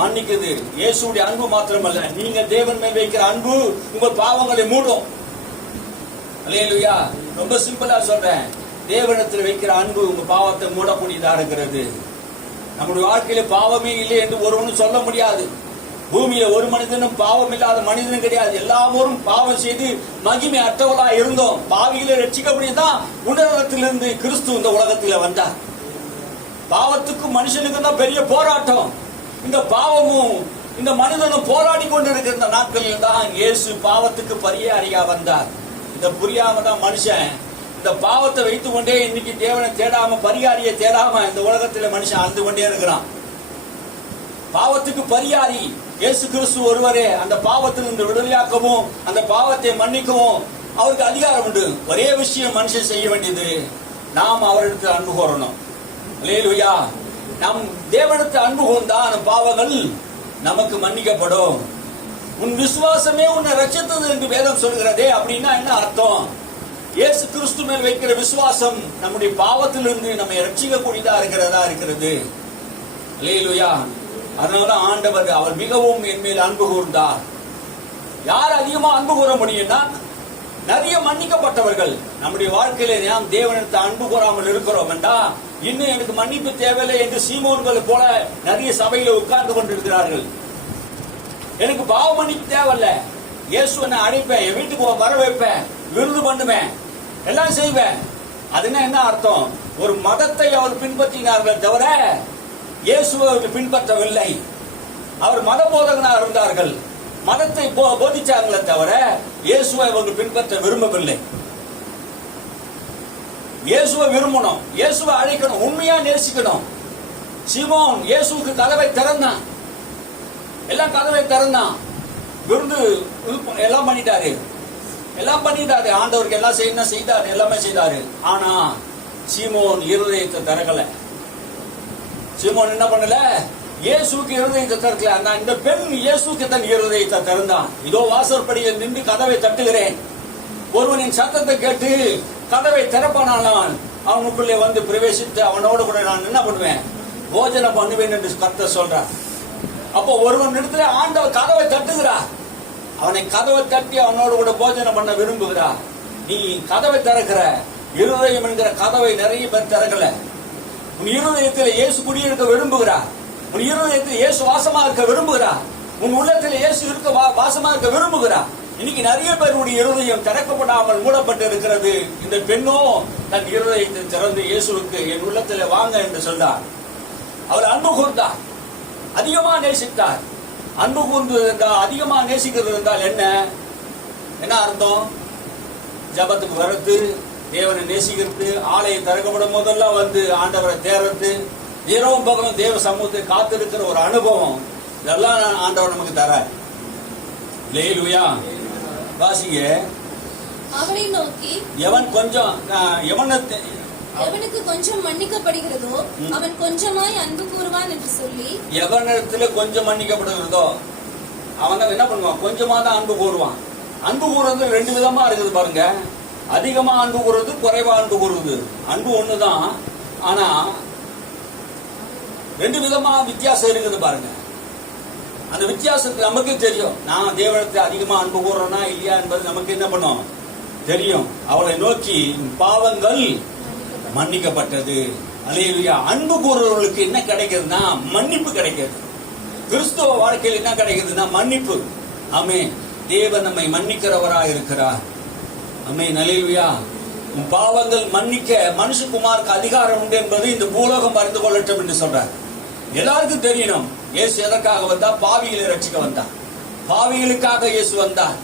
மன்னிக்குது. இயேசுடைய அன்பு மாத்திரமல்ல, நீங்க தேவன் மேல் வைக்கிற அன்பு உங்கள் பாவங்களை மூடும். அல்லேலூயா. ரொம்ப சிம்பிளா சொல்றேன், தேவனிடத்தில் வைக்கிற அன்பு உங்க பாவத்தை மூடக்கூடியதா இருக்கிறது. நம்முடைய வாழ்க்கையில பாவமே இல்லை என்று ஒருவனும் சொல்ல முடியாது. பூமியில ஒரு மனிதனும் பாவம் இல்லாத மனிதனும் கிடையாது. எல்லாரும் பாவம் செய்து மகிமை அற்றவளா இருந்தோம். பாவிகளை ரட்சிக்கப்படிதான் உன்னதத்திலிருந்து கிறிஸ்து இந்த உலகத்தில வந்தார். பாவத்துக்கும் மனுஷனுக்கும் தான் பெரிய போராட்டம். இந்த பாவமும் இந்த மனிதனும் போராடி கொண்டிருக்கிற இந்த நாட்களில் தான் இயேசு பாவத்துக்கு பரிகாரியா வந்தார். இத புரியாம தான் மனுஷன் இந்த பாவத்தை வைத்துக் கொண்டே இன்னைக்கு தேவனை தேடாம, பரிகாரியை தேடாம இந்த உலகத்துல மனுஷன் ஆழ்ந்து கொண்டே இருக்கிறான். பாவத்துக்கு பரிகாரி இயேசு கிறிஸ்து ஒருவரே. அந்த பாவத்திலிருந்து விடுதலையாக்கவும், அந்த பாவத்தை மன்னிக்கவும் அவருக்கு அதிகாரம் உண்டு. ஒரே விஷயம் மனுஷன் செய்ய வேண்டியது, நாம் அவரிடத்தில் அன்பு கூறணும். அல்லேலூயா. நாம் தேவனிடத்தில் அன்பு கூர்ந்தா அந்த பாவங்கள் நமக்கு மன்னிக்கப்படும். உன் விசுவாசமே உன்னை ரட்சித்தது என்று வேதம் சொல்கிறதே. அப்படின்னா என்ன அர்த்தம்? இயேசு கிறிஸ்து மேல் வைக்கிற விசுவாசம் நம்முடைய பாவத்திலிருந்து நம்மை ரட்சிக்கக்கூடியதா இருக்கிறது. அல்லேலூயா. அதனால ஆண்டவர் அவர் மிகவும் என் மேல் அன்பு கூர்ந்தார். யார் அதிகமா அன்பு கூற முடியும்னா, நிறைய மன்னிக்கப்பட்டவர்கள். நம்முடைய வாழ்க்கையில நாம் தேவனிடத்தை அன்பு கூறாமல் இருக்கிறோம் என்றா, இன்னும் எனக்கு மன்னிப்பு தேவையில்லை என்று சீமோன்கள் போல நிறைய சபையில உட்கார்ந்து கொண்டிருக்கிறார்கள். எனக்கு பாவ மன்னிப்பு தேவையில்ல, இயேசுவை நான் அழைப்பேன், என் வீட்டுக்கு வர வைப்பேன், விருது பண்ணுவேன், எல்லாம் செய்வேன். அதுனா என்ன அர்த்தம்? ஒரு மதத்தை அவர் பின்பற்றினார்கள் தவிர இயேசுவை அவர்கள் பின்பற்றவில்லை. அவர் மத போதகனாக இருந்தார்கள், மதத்தை போதிச்சாங்களே தவிர இயேசுவை அவர்கள் பின்பற்ற விரும்பவில்லை. இயேசுவை விரும்பணும், இயேசுவை அழைக்கணும், உண்மையா நேசிக்கணும். சீமோன் இயேசுக்கு கதவை திறந்தான், எல்லாம் கதவை திறந்தான், விருந்து எல்லாம் பண்ணிட்டாரு. ஆண்டவருக்கு எல்லாம் செய்யணும் செய்தாரு, எல்லாமே செய்தாரு. ஆனா சீமோன் இருதயத்தை திறக்கல. சீமோன் என்ன பண்ணல? இயேசுக்கு இருதயத்தை திறக்கல. இந்த பெண் இயேசுக்கு தன் இருதயத்தை திறந்தான். இதோ வாசற்படியில் நின்று கதவை தட்டுகிறேன், ஒருவனின் சத்தத்தை கேட்டு கதவை திறப்பானால் அவனுக்குள்ளே வந்து பிரவேசித்து அவனோடு கூட நான் என்ன பண்ணுவேன்? போஜனம் பண்ணுவேன் என்று கர்த்தர் சொல்றார். அப்போ ஒருவன் இடத்துல ஆண்டவர் கதவை தட்டுகிறார், அவனை கதவை தட்டி அவனோடு கூட போஜனம் பண்ண விரும்புகிறார். நீ கதவை திறக்கிற, இருதயம் என்கிற கதவை நிறைய பேர் திறக்கல. உன் இருதயத்தில் இயேசு குடியிருக்க விரும்புகிறார், உன் இருதயத்தில் இயேசு வாசமா இருக்க விரும்புகிறார், உன் உள்ளத்தில் இயேசு இருக்க வாசமா இருக்க விரும்புகிறார். இன்னைக்கு நிறைய பேருடைய இருதயம் திறக்கப்படாமல் மூடப்பட்டு இருக்கிறது. இந்த பெண்ணோ தன் இருதயத்தை திறந்து இயேசுவுக்கு என் உள்ளத்தில் வாங்க என்று சொன்னார். அவர் அன்பு கூர்ந்தார், அதிகமா நேசித்தார். அன்பு கூர்ந்து என்றால், அதிகமா நேசிக்கிறது என்றால் என்ன அர்த்தம்? ஜபத்துக்கு வரது, தேவனை நேசிக்கிறது, ஆலயம் திறக்கப்படும் போதெல்லாம் வந்து ஆண்டவரை தேர்றது, இரவும் பகலும் தேவ சமூகத்தை காத்திருக்கிற ஒரு அனுபவம், இதெல்லாம் ஆண்டவர் நமக்கு தரார். அல்லேலூயா. வாசிங்க. அவனை நோக்கி, எவனுக்கு கொஞ்சம் மன்னிக்கப்படுகிறதோ அவன் கொஞ்சமாய் அன்பு கூறுவான் என்று சொல்லி, எவனிடத்துல கொஞ்சம் மன்னிக்கப்படுகிறதோ அவன் தான் என்ன பண்ணுவான்? கொஞ்சமா தான் அன்பு கூறுவான். அன்பு கூறுறது ரெண்டு விதமா இருக்குது பாருங்க. அதிகமா அன்பு கூறுறது, குறைவா அன்பு கூறுறது. அன்பு ஒண்ணுதான், ஆனா ரெண்டு விதமா வித்தியாசம் இருக்குது பாருங்க. அந்த வித்தியாசத்துக்கு நமக்கு தெரியும். நான் தேவனத்தை அதிகமா அன்பு கூறனா இல்லையா என்பது நமக்கு என்ன பண்ணும்? தெரியும். அவளை நோக்கி பாவங்கள் மன்னிக்கப்பட்டது. அல்லேலூயா. அன்பு கூறுறவர்களுக்கு என்ன கிடைக்கிறதுனா மன்னிப்பு கிடைக்கிறது. கிறிஸ்துவ வாழ்க்கையில் என்ன கிடைக்குதுன்னா மன்னிப்பு. ஆமென். தேவன் நம்மை மன்னிக்கிறவராக இருக்கிறார். ஆமென். அல்லேலூயா. உன் பாவங்கள் மன்னிக்க மனுஷகுமாருக்கு அதிகாரம் உண்டு என்பது இந்த பூலோகம் அறிந்து கொள்ளட்டும் என்று சொல்றார். எல்லாருக்கும் தெரியணும் இயேசு எதற்காக வந்தார்? பாவிகளை ரட்சிக்க வந்தார். பாவிகளுக்காக இயேசு வந்தார்.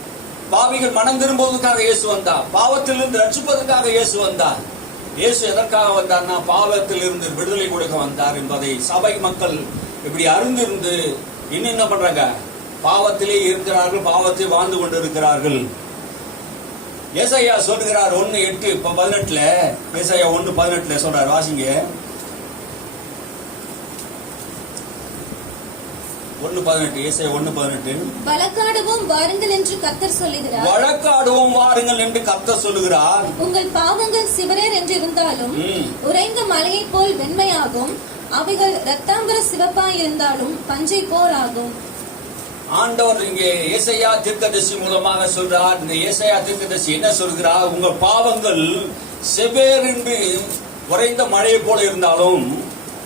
பாவிகள் மனம் திரும்புவதற்காக இயேசு வந்தார். பாவத்திலிருந்து ரட்சிப்பதற்காக இயேசு வந்தார். இயேசு எதற்காக வந்தார்னா பாவத்திலிருந்து விடுதலை கொடுக்க வந்தார் என்பதை சபை மக்கள் இப்படி அறிந்திருந்து இன்னும் என்ன பண்றாங்க? பாவத்திலே இருக்கிறார்கள், பாவத்தை வாழ்ந்து கொண்டிருக்கிறார்கள். ஏசாயா சொல்லுகிறார் 1:8-18. ஏசாயா 1:18 சொல்றார், வாசிங்க. 1:18. ஏசாயா 1:18. வழக்காடவும் வாருங்கள் என்று கர்த்தர் சொல்லுகிறார். வழக்காடவும் வாருங்கள் என்று கர்த்தர் சொல்லுகிறார். உங்கள் பாவங்கள் சிவரேர் என்றிருந்தாலும் உறைந்த மலையைப் போல் வெண்மையாகும். அவைகள் இரத்தாம்பர சிவப்பாய் இருந்தாலும் பஞ்சை போல் ஆகும். ஆண்டவர் இங்கே ஏசாயா தீர்க்கதரிசி மூலமாக சொல்றார். இந்த ஏசாயா தீர்க்கதரிசி என்ன சொல்கிறார்? உங்கள் பாவங்கள் செவ்வேர் என்று உறைந்த மழையை போல இருந்தாலும்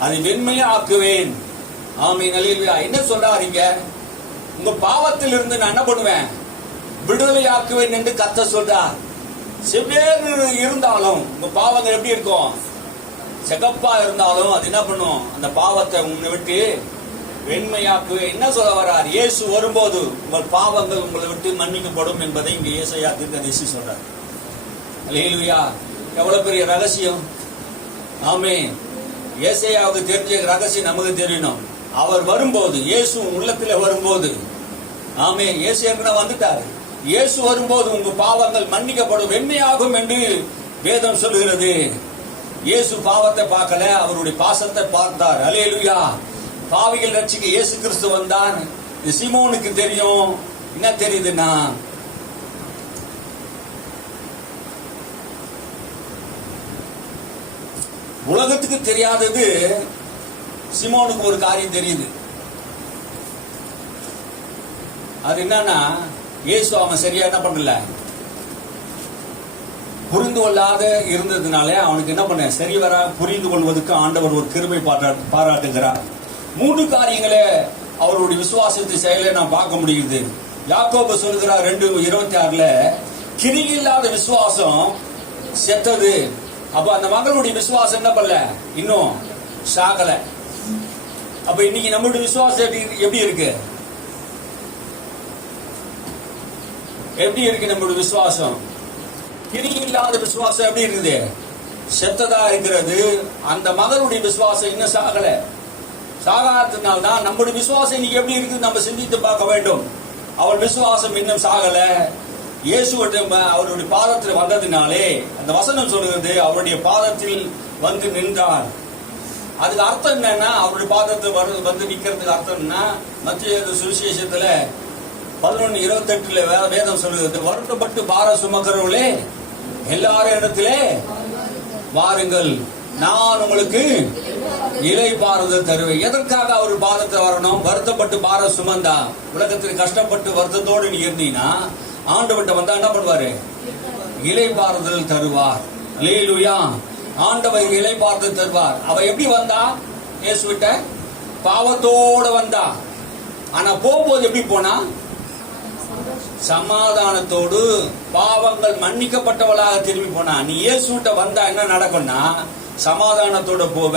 அதை வெண்மையா ஆக்குவேன். ஆமென். அல்லேலூயா. என்ன சொல்றாருங்க? உங்க பாவத்தில் இருந்து நான் என்ன பண்ணுவேன்? விடுதலை ஆக்குவேன் என்று கர்த்தர் சொல்றார். செவ்வேர் இருந்தாலும் உங்க பாவங்கள் எப்படி இருக்கும்? செகப்பா இருந்தாலும் அது என்ன பண்ணும்? அந்த பாவத்தை உங்களை விட்டு வெண்மையாக்குவே. என்ன சொல்ல வர்றார்? இயேசு வரும்போது உங்கள் பாவங்கள் உங்களை விட்டு மன்னிக்கப்படும் என்பதை இங்க ஏசாயா தீர்க்கதரிசி சொல்றார். அல்லேலூயா. எவ்வளவு பெரிய ரகசியம். ஆமென். ஏசாயாவுக்கு தெரிஞ்ச ரகசியம் நமக்கு தெரியணும். அவர் வரும்போது, இயேசு உள்ளத்துல வரும்போது, ஆமென், இயேசு ஏற்கனவே வந்துட்டார். இயேசு வரும்போது உங்க பாவங்கள் மன்னிக்கப்படும், வெண்மையாகும் என்று வேதம் சொல்லுகிறது. இயேசு பாவத்தை பார்க்கல, அவருடைய பாசத்தை பார்த்தார். அல்லேலூயா. பாவிகள் ரட்சிக்க இயேசு கிறிஸ்து வந்தார். சீமோனுக்கு தெரியும். என்ன தெரியுதுன்னா, உலகத்துக்கு தெரியாதது சீமோனுக்கு ஒரு காரியம் தெரியுது. அது என்னன்னா, இயேசு அவன் சரியா என்ன பண்ணல, புரிந்து கொள்ளாத இருந்ததுனால அவனுக்கு என்ன பண்ண, சரி வர புரிந்து கொள்வதற்கு ஆண்டவர் ஒரு கிருபை பாராட்டுகிறார். 3 காரியங்களை அவருடைய விசுவாசத்தை செயலை நாம் பார்க்க முடியுது. யாக்கோபு சொல்கிறார் 2:26, கிரியை இல்லாத விசுவாசம் செத்தது. அப்ப அந்த மகளுடைய விசுவாசம் என்ன பண்ணல, இன்னும் சாகல. அப்ப இன்னைக்கு நம்மளுடைய விசுவாசம் எப்படி இருக்கு? எப்படி இருக்கு நம்மளுடைய விசுவாசம்? கிரியை இல்லாத விசுவாசம் எப்படி இருக்குது? செத்ததா இருக்கிறது. அந்த மகளுடைய விசுவாசம் இன்னும் சாகல. சாகாததுனால்தான் நம்முடைய விசுவாசம் இன்னைக்கு எப்படி இருக்குது நம்ம சிந்தித்து பார்க்க வேண்டும். அவள் விசுவாசம் இன்னும் சாகல. இயேசு அவருடைய பாதத்தில் வந்ததினாலே அந்த வசனம் சொல்கிறது, அவருடைய பாதத்தில் வந்து நின்றார். அதுக்கு அர்த்தம் என்னன்னா, அவருடைய பாதத்தில் வந்து நிக்கிறதுக்கு அர்த்தம் என்ன? மத்திய சுவிசேஷத்துல 11:28 வேதம் சொல்லுகிறது, வருத்தப்பட்டு பாரம் சுமக்கிறவர்களே எல்லாரும் இடத்திலே வாருங்கள், நான் உங்களுக்கு இளைப்பாறுதல் தருவேன். எதற்காக அவர் பாதத்தில் வரணும்? வருத்தப்பட்டு பாரம் சுமந்தா, உலகத்தில் கஷ்டப்பட்டு வருத்தத்தோடு நீ இருந்தீங்கன்னா ஆண்டவர்கிட்ட வந்தா என்ன பண்ணுவாரு? இளைப்பாறுதல் தருவார். அல்லேலூயா. ஆண்டவர் இளைப்பாறுதல் தருவார். அவ எப்படி வந்தா? இயேசுவிட்ட பாவத்தோட வந்தா. ஆனா போகும்போது எப்படி போனா? சமாதானத்தோடு, பாவங்கள் மன்னிக்கப்பட்டவளாக திரும்பி போனா. நீ இயேசுவிட்ட வந்தா என்ன நடக்கும்னா, சமாதானத்தோட போவ,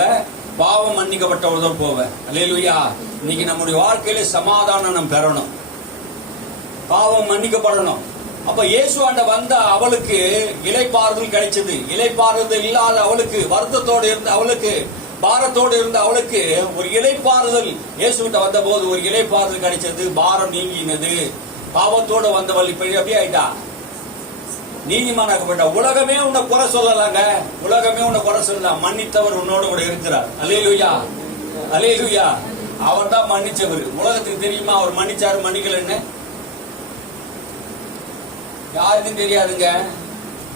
பாவம் மன்னிக்கப்பட்டவளோட போவ. அல்லேலூயா. இன்னைக்கு நம்முடைய வாழ்க்கையில சமாதானம் நம்ம பெறணும், பாவம் மன்னிக்கப்படணும். அப்ப இயேசுவாண்ட வந்த அவளுக்கு இளைப்பாறுதல் கிடைச்சது. இளைப்பாறுதல் இல்லாத அவளுக்கு, வருத்தத்தோடு இருந்த அவளுக்கு, பாரத்தோடு இருந்த அவளுக்கு ஒரு இளைப்பாறுதல் இயேசுகிட்ட வந்த போது ஒரு இளைப்பாறுதல் கிடைச்சது. பாரம் நீங்கினது. பாவத்தோடு வந்தவள் இப்ப எப்படி ஆயிட்டா? நீதிமானாக்கப்பட்ட. உலகமே உன்னை குறை சொல்லலாங்க, உலகமே உன்னை குறை சொல்லலாம். மன்னித்தவர் உன்னோட கூட இருக்கிறார். அல்லேலூயா. அல்லேலூயா. அவர் தான் மன்னிச்சவர். உலகத்துக்கு தெரியுமா அவர் மன்னிச்சாரு மன்னிக்கலன்னு? யாருக்கும் தெரியாதுங்க.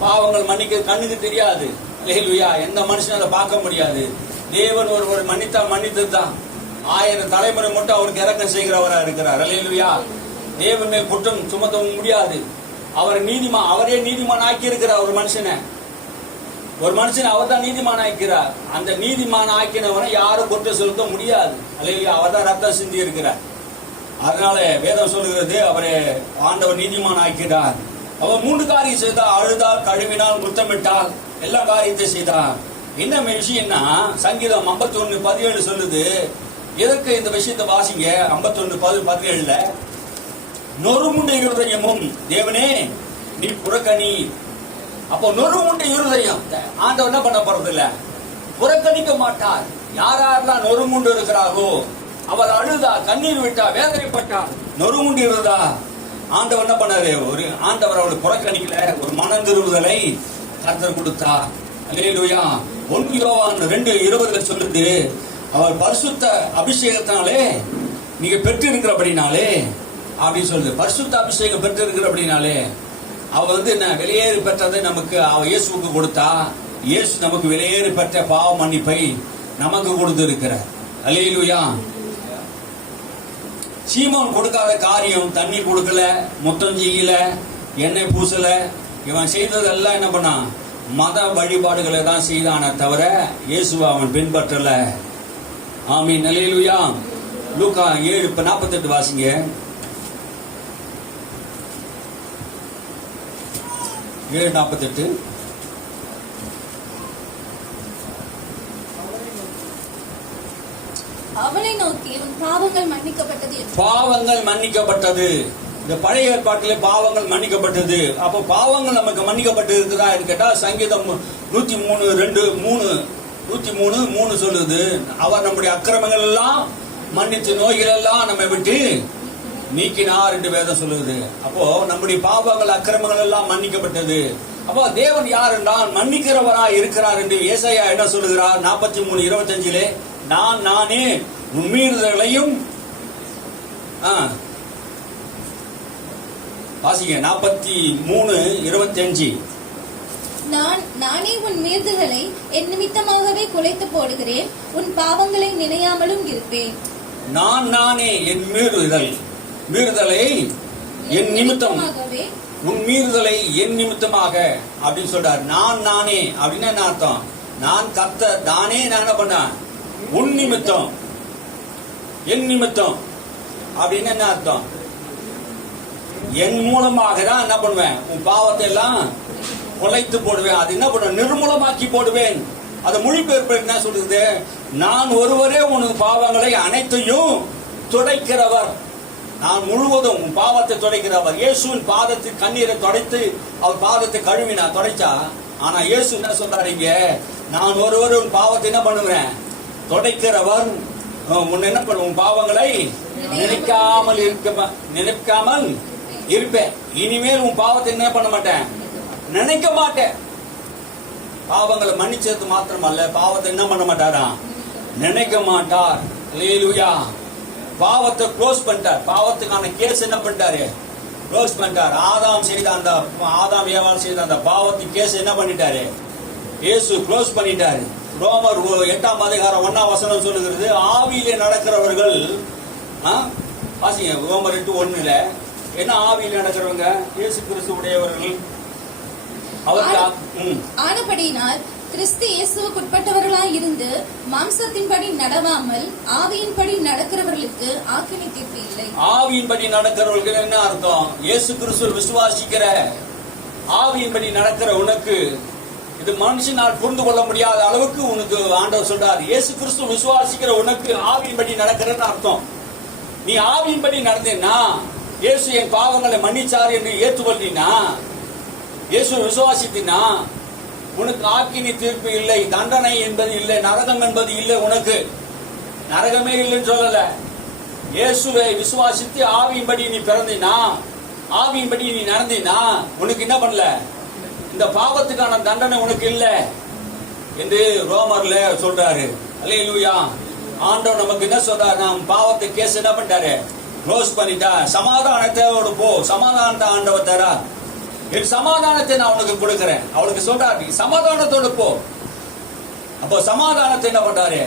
பாவங்கள் மன்னிக்க கண்ணுக்கு தெரியாது. அல்லேலூயா. எந்த மனுஷனும் அதை பார்க்க முடியாது. தேவன் ஒருவர் மன்னித்தா மன்னித்தது தான். 1000 தலைமுறை மட்டும் அவருக்கு இறக்கம் செய்கிறவரா இருக்கிறார். அல்லேலூயா. தேவன் மேல் குற்றம் சுமத்த முடியாது. அவர் நீதிமான், அவரே நீதிமான் ஆக்கி இருக்கிறார். ஒரு மனுஷனை அவர் தான் நீதிமான் ஆக்கிறார். அந்த நீதிமான் ஆக்கினவரை யாரும் குற்றம் செலுத்த முடியாது. அல்லேலூயா. அவர் தான் ரத்தம் சிந்தி இருக்கிறார். அதனால வேதம் சொல்லுகிறது அவரை ஆண்டவர் நீதிமான் ஆக்கிறார். அவர் 3 காரியம் செய்தார். அழுதார், கழுவினார், முத்தமிட்டார், எல்லா காரியத்தை செய்தார். என்ன விஷயம்னா சங்கீதம் 51:17 சொல்லுது. எதற்கு இந்த விஷயத்தை வாசிங்க. 51:17 நொறுமுண்ட இருதயமும் தேவனே நீ புறக்கணி. அப்போ நொறுமுண்ட இருதயம் ஆண்டவர் என்ன பண்ண போறது இல்ல, புறக்கணிக்க மாட்டார். யாரெல்லாம் நொறுமுண்டு இருக்கிறாரோ அவர் அழுதா, கண்ணீர் விட்டா, வேதனைப்பட்டா, நொறுமுண்டு இருந்தா ஆண்டவர் என்ன பண்ணாரு, ஒரு ஆண்டவர் அவளுக்கு புறக்கணிக்கல, ஒரு மனம் திருவுதலை கர்த்தர் கொடுத்தார். அல்லேலூயா. 1 யோவான் 2:20 சொல்லுது, அவர் பரிசுத்த அபிஷேகத்தினாலே நீங்க பெற்று இருக்கிறபடினாலே அப்படின்னு சொல்லுது. பரிசுத்த அபிஷேகம் பெற்று இருக்கிறபடினாலே அவர் என்ன வெளியேறி பெற்றதை நமக்கு அவ இயேசுக்கு கொடுத்தா, இயேசு நமக்கு வெளியேறி பெற்ற பாவ மன்னிப்பை நமக்கு கொடுத்து இருக்கிறார். அல்லேலூயா. சீமோன் கொடுக்காத காரியம், தண்ணி கொடுக்கல, முத்தம் செய்யல, எண்ணெய் பூசல, இவன் செய்ததெல்லாம் என்ன பண்ணான், மத வழிபாடுகளை தான் செய்தானே தவிர இயேசுவை அவன் பின்பற்றல. ஆமீன். அல்லேலூயா. லூக்கா 7:48 வாசிங்க. 7:48 அவனை நோக்கி உன் பாவங்கள் மன்னிக்கப்பட்டது. பாவங்கள் மன்னிக்கப்பட்டது. இந்த பழைய ஏற்பாட்டிலே பாவங்கள் மன்னிக்கப்பட்டது. அப்போ பாவங்கள் நமக்கு மன்னிக்கப்பட்டு இருக்குதா கேட்டா சங்கீதம் 103:3 சொல்லுது, அவர் நம்முடைய அக்கிரமங்கள் எல்லாம் மன்னித்து நோய்கள் எல்லாம் நம்மை விட்டு நீக்கினார் என்று வேதம் சொல்லுது. அப்போ நம்முடைய பாவங்கள் அக்கிரமங்கள் எல்லாம் மன்னிக்கப்பட்டது. அப்போ தேவன் யார் என்றால் மன்னிக்கிறவராய் இருக்கிறார் என்று ஏசாயா என்ன சொல்லுகிறார், 43:25 நானே உன் மீறுதல்களையும் வாசிங்க. 43:25 நானே உன் மீறுதல்களை என் நிமித்தமாகவே குலைத்து போடுகிறேன், உன் பாவங்களை நினையாமலும் இருப்பேன். நானே என் மீறுதலை என் நிமித்தம், உன் மீறுதலை என் நிமித்தமாக அப்படின்னு சொல்றார். நானே அப்படின்னா என்ன அர்த்தம், நான் கர்த்தர், நானே நான் என்ன பண்ண, உன் நிமித்தம், என் நிமித்தம் அப்படின்னு என்ன அர்த்தம், என் மூலமாக தான் என்ன பண்ணுவேன், உன் பாவத்தை எல்லாம் குலைத்து போடுவேன். அது என்ன பண்ணுவேன், நிர்மூலமாக்கி போடுவேன். அது மொழிபெயர்ப்பு என்ன சொல்றது, நான் ஒருவரே உனது பாவங்களை அனைத்தையும் துடைக்கிறவர், நான் முழுவதும் உன் பாவத்தை துடைக்கிறவர். இயேசுவின் பாதத்தில் கண்ணீரை துடைத்து அவர் பாதத்தை கழுவினா துடைச்சா. ஆனா இயேசு என்ன சொல்றாருங்க, நான் ஒருவர் உன் பாவத்தை என்ன பண்ணுவேன், துடைக்கிறவர். உன் என்ன பண்ண, உன் பாவங்களை நினைக்காமல் இருப்பேன். இனிமேல் உன் பாவத்தை என்ன பண்ண மாட்டேன், நினைக்க மாட்டேன். பாவங்களை மன்னிச்சது மாத்திரமல்ல, பாவத்தை என்ன பண்ண மாட்டாரா, நினைக்க மாட்டார். அல்லேலூயா. பாவத்தை க்ளோஸ் பண்ணிட்டார். பாவத்துக்கான கேஸ் என்ன பண்ணிட்டாரு, க்ளோஸ் பண்ணிட்டார். ஆதாம் ஏவாள் செய்த அந்த பாவத்தின் கேஸ் என்ன பண்ணிட்டாரு, இயேசு க்ளோஸ் பண்ணிட்டாரு. ரோமர் 8:1 சொல்லுகிறது, ஆவியிலே நடக்கிறவர்கள், வாசிங்க ரோமர் 8:1 என்ன ஆவியிலே நடக்கிறவங்க, இயேசு கிறிஸ்து உடையவர்கள். ஆனபடியினால் கிறிஸ்து இயேசுவுக்குட்பட்டவர்களாய் இருந்து மாம்சத்தின்படி நடவாமல் ஆவியின்படி நடக்கிறவர்களுக்கு ஆக்கினை தீர்ப்பு இல்லை. ஆவியின்படி நடக்கிறவர்களுக்கு என்ன அர்த்தம், இயேசு கிறிஸ்துவை விசுவாசிக்கிற ஆவியின்படி நடக்கிற உனக்கு, இது மனுஷனால் புரிந்து கொள்ள முடியாத அளவுக்கு உனக்கு ஆண்டவர் சொல்றார், இயேசு கிறிஸ்து விசுவாசிக்கிற உனக்கு ஆவியின்படி நடக்கிறன்னு அர்த்தம். நீ ஆவியின்படி நடந்தேன்னா, இயேசு என் பாவங்களை மன்னிச்சார் என்று ஏற்றுக்கொள்றீனா, இயேசு விசுவாசித்தினா, உனக்கு ஆக்கினி தீர்ப்பு இல்லை, தண்டனை என்பது இல்லை, நரகம் என்பது இல்லை. உனக்கு நரகமே இல்லைன்னு சொல்லல. இயேசுவை விசுவாசித்து ஆவியின்படி நீ பிறந்தினா, ஆவியின்படி நீ நடந்தினா, உனக்கு என்ன பண்ணல, இந்த பாவத்துக்கான தண்டனை உனக்கு இல்லை என்று ரோமர்ல சொல்றாரு. அல்லேலூயா. ஆண்டவர் நமக்கு என்ன சொல்றாரு, நாம் பாவத்தை கேஸ் என்ன பண்ணிட்டாரு, க்ளோஸ் பண்ணிட்டா. சமாதானத்தோடு போ, சமாதானத்தை ஆண்டவர் தரா, என் சமாதானத்தை நான் உனக்கு கொடுக்கிறேன். அவளுக்கு சொல்றாரு, சமாதானத்தோடு போ. அப்போ சமாதானத்தை என்ன பண்றாரு,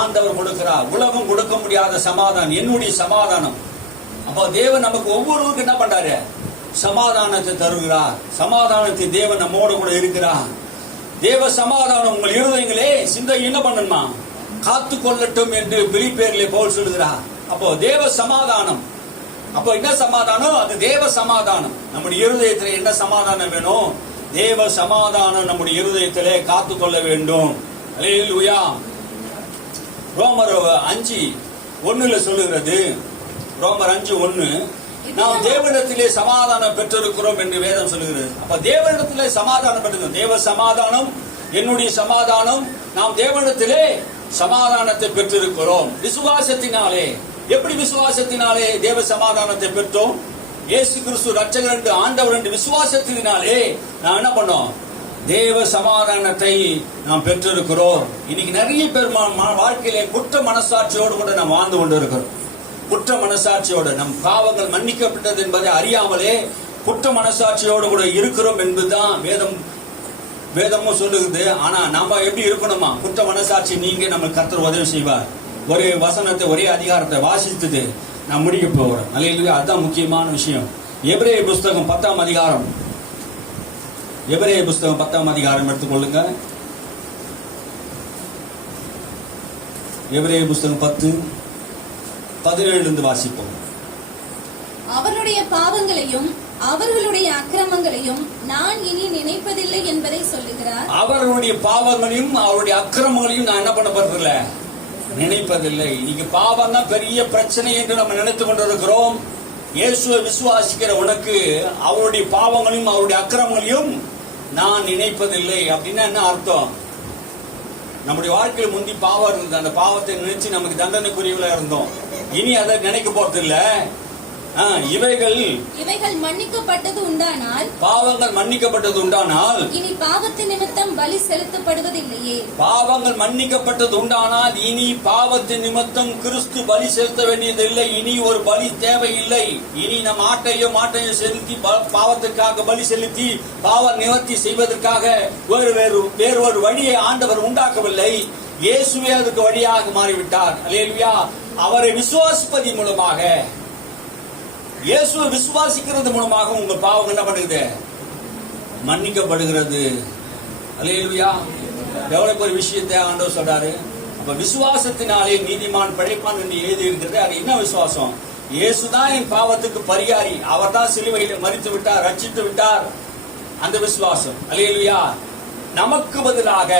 ஆண்டவர் கொடுக்கிறார். உலகம் கொடுக்க முடியாத சமாதானம், என்னுடைய சமாதானம். அப்போ தேவன் நமக்கு ஒவ்வொருவருக்கும் என்ன பண்றாரு, சமாதானத்தை தருகிறார். சமாதானத்தை தேவன் நம்மோடு கூட இருக்கிறார். தேவ சமாதானம் உங்கள் இருதயங்களே சிந்தை என்ன பண்ணணுமா, காத்து கொள்ளட்டும் என்று பிலிப்பியரிலே பவுல் சொல்கிறார். அப்போ தேவ சமாதானம் அப்ப என்ன சமாதானம்? அது தேவ சமாதானம். நம்முடைய இருதயத்துல என்ன சமாதானம் வேணும்? தேவ சமாதானம் நம்முடைய இருதயத்திலே காத்துக்கொள்ள வேண்டும். அல்லேலூயா. ரோமர் 5:1 சொல்லுகிறது. ரோமர் 5:1, நாம் தேவனிடத்திலே சமாதானம் பெற்றிருக்கிறோம் என்று வேதம் சொல்லுகிறது. அப்ப தேவனிடத்திலே சமாதானம் பெற்றிருக்கிறோம். தேவ சமாதானம், என்னுடைய சமாதானம், நாம் தேவனிடத்திலே சமாதானத்தை பெற்றிருக்கிறோம் விசுவாசத்தினாலே. எப்படி விசுவாசத்தினாலே தேவ சமாதானத்தை பெற்றோம்? இயேசு கிறிஸ்து ரட்சகர் என்று, ஆண்டவர் என்று விசுவாசத்தினாலே நான் என்ன பண்ணோம்? தேவ சமாதானத்தை நாம் பெற்றிருக்கிறோம். இன்னைக்கு நிறைய பேர் வாழ்க்கையிலே குற்ற மனசாட்சியோடு கூட நாம் வாழ்ந்து கொண்டு இருக்கிறோம். குற்ற மனசாட்சியோடு, நம் பாவங்கள் மன்னிக்கப்பட்டது என்பதை அறியாமலே குற்ற மனசாட்சியோடு கூட இருக்கிறோம் என்பதுதான் வேதமும் சொல்லுகிறது. ஆனா நாம எப்படி இருக்கணுமா? குற்ற மனசாட்சி நீங்க நம்ம கர்த்தர் உதவி செய்வார். ஒரே வசனத்தை, ஒரே அதிகாரத்தை வாசித்தது நான் முடிக்க போகிறோம். அல்லேலூயா. அதுதான் முக்கியமான விஷயம். எபிரேய புஸ்தகம் 10ஆம் அதிகாரம், எபிரேய புஸ்தகம் 10ஆம் அதிகாரம் எடுத்துக்கொள்ளுங்க. எபிரேய புஸ்தகம் 10:17 வாசிப்போம். அவருடைய பாவங்களையும் அவர்களுடைய அக்கிரமங்களையும் நான் இனி நினைப்பதில்லை என்பதை சொல்லுகிறார். அவர்களுடைய பாவங்களையும் அவருடைய அக்கிரமங்களையும் நான் என்ன பண்ணப்படுறதில்ல, நினைப்பதில்லை. இன்னைக்கு பாவம் தான் பெரிய பிரச்சனை என்று நம்ம நினைத்துக் கொண்டிருக்கிறோம். இயேசுவை விசுவாசிக்கிற உனக்கு அவருடைய பாவங்களையும் அவருடைய அக்கிரமங்களையும் நான் நினைப்பதில்லை அப்படின்னா என்ன அர்த்தம்? நம்முடைய வாழ்க்கையில் முந்தி பாவம் இருந்தது. அந்த பாவத்தை நினைச்சு நமக்கு தண்டனைக்குரியவளா இருந்தோம். இனி அதை நினைக்க போறதில்லை. இவைகள் மன்னிக்கப்பட்டது உண்டானால், பாவங்கள் மன்னிக்கப்பட்டது உண்டானால், இனி பாவத்தின் நிமித்தம் பலி செலுத்தப்படுவதில்லையே. பாவங்கள் மன்னிக்கப்பட்டது உண்டானால் இனி பாவத்தின் நிமித்தம் கிறிஸ்து பலி செலுத்த வேண்டியதில்லை. இனி ஒரு பலி தேவையில்லை. இனி நம் ஆட்டையும் செலுத்தி பாவத்திற்காக பலி செலுத்தி பாவ நிவர்த்தி செய்வதற்காக வேறு ஒரு வழியை ஆண்டவர் உண்டாக்கவில்லை. இயேசுவே அதுக்கு வழியாக மாறிவிட்டார். அல்லேலூயா. அவரை விசுவாசிப்பதன் மூலமாக, இயேசுவை விசுவாசிக்கிறது மூலமாக உங்கள் பாவம் என்ன பண்ணுகிறது? மன்னிக்கப்படுகிறது. அல்லேலூயா. எவ்வளவு ஒரு விஷயத்தை ஆண்டவர் சொல்றாரு. அப்ப விசுவாசத்தினாலே நீதிமான் பிழைப்பான் என்று எழுதி இருக்கிறது. அது என்ன விசுவாசம்? இயேசுதான் என் பாவத்துக்கு பரிகாரி. அவர் தான் சிலுவையில் மரித்து விட்டார், ரட்சித்து விட்டார். அந்த விசுவாசம். அல்லேலூயா. நமக்கு பதிலாக,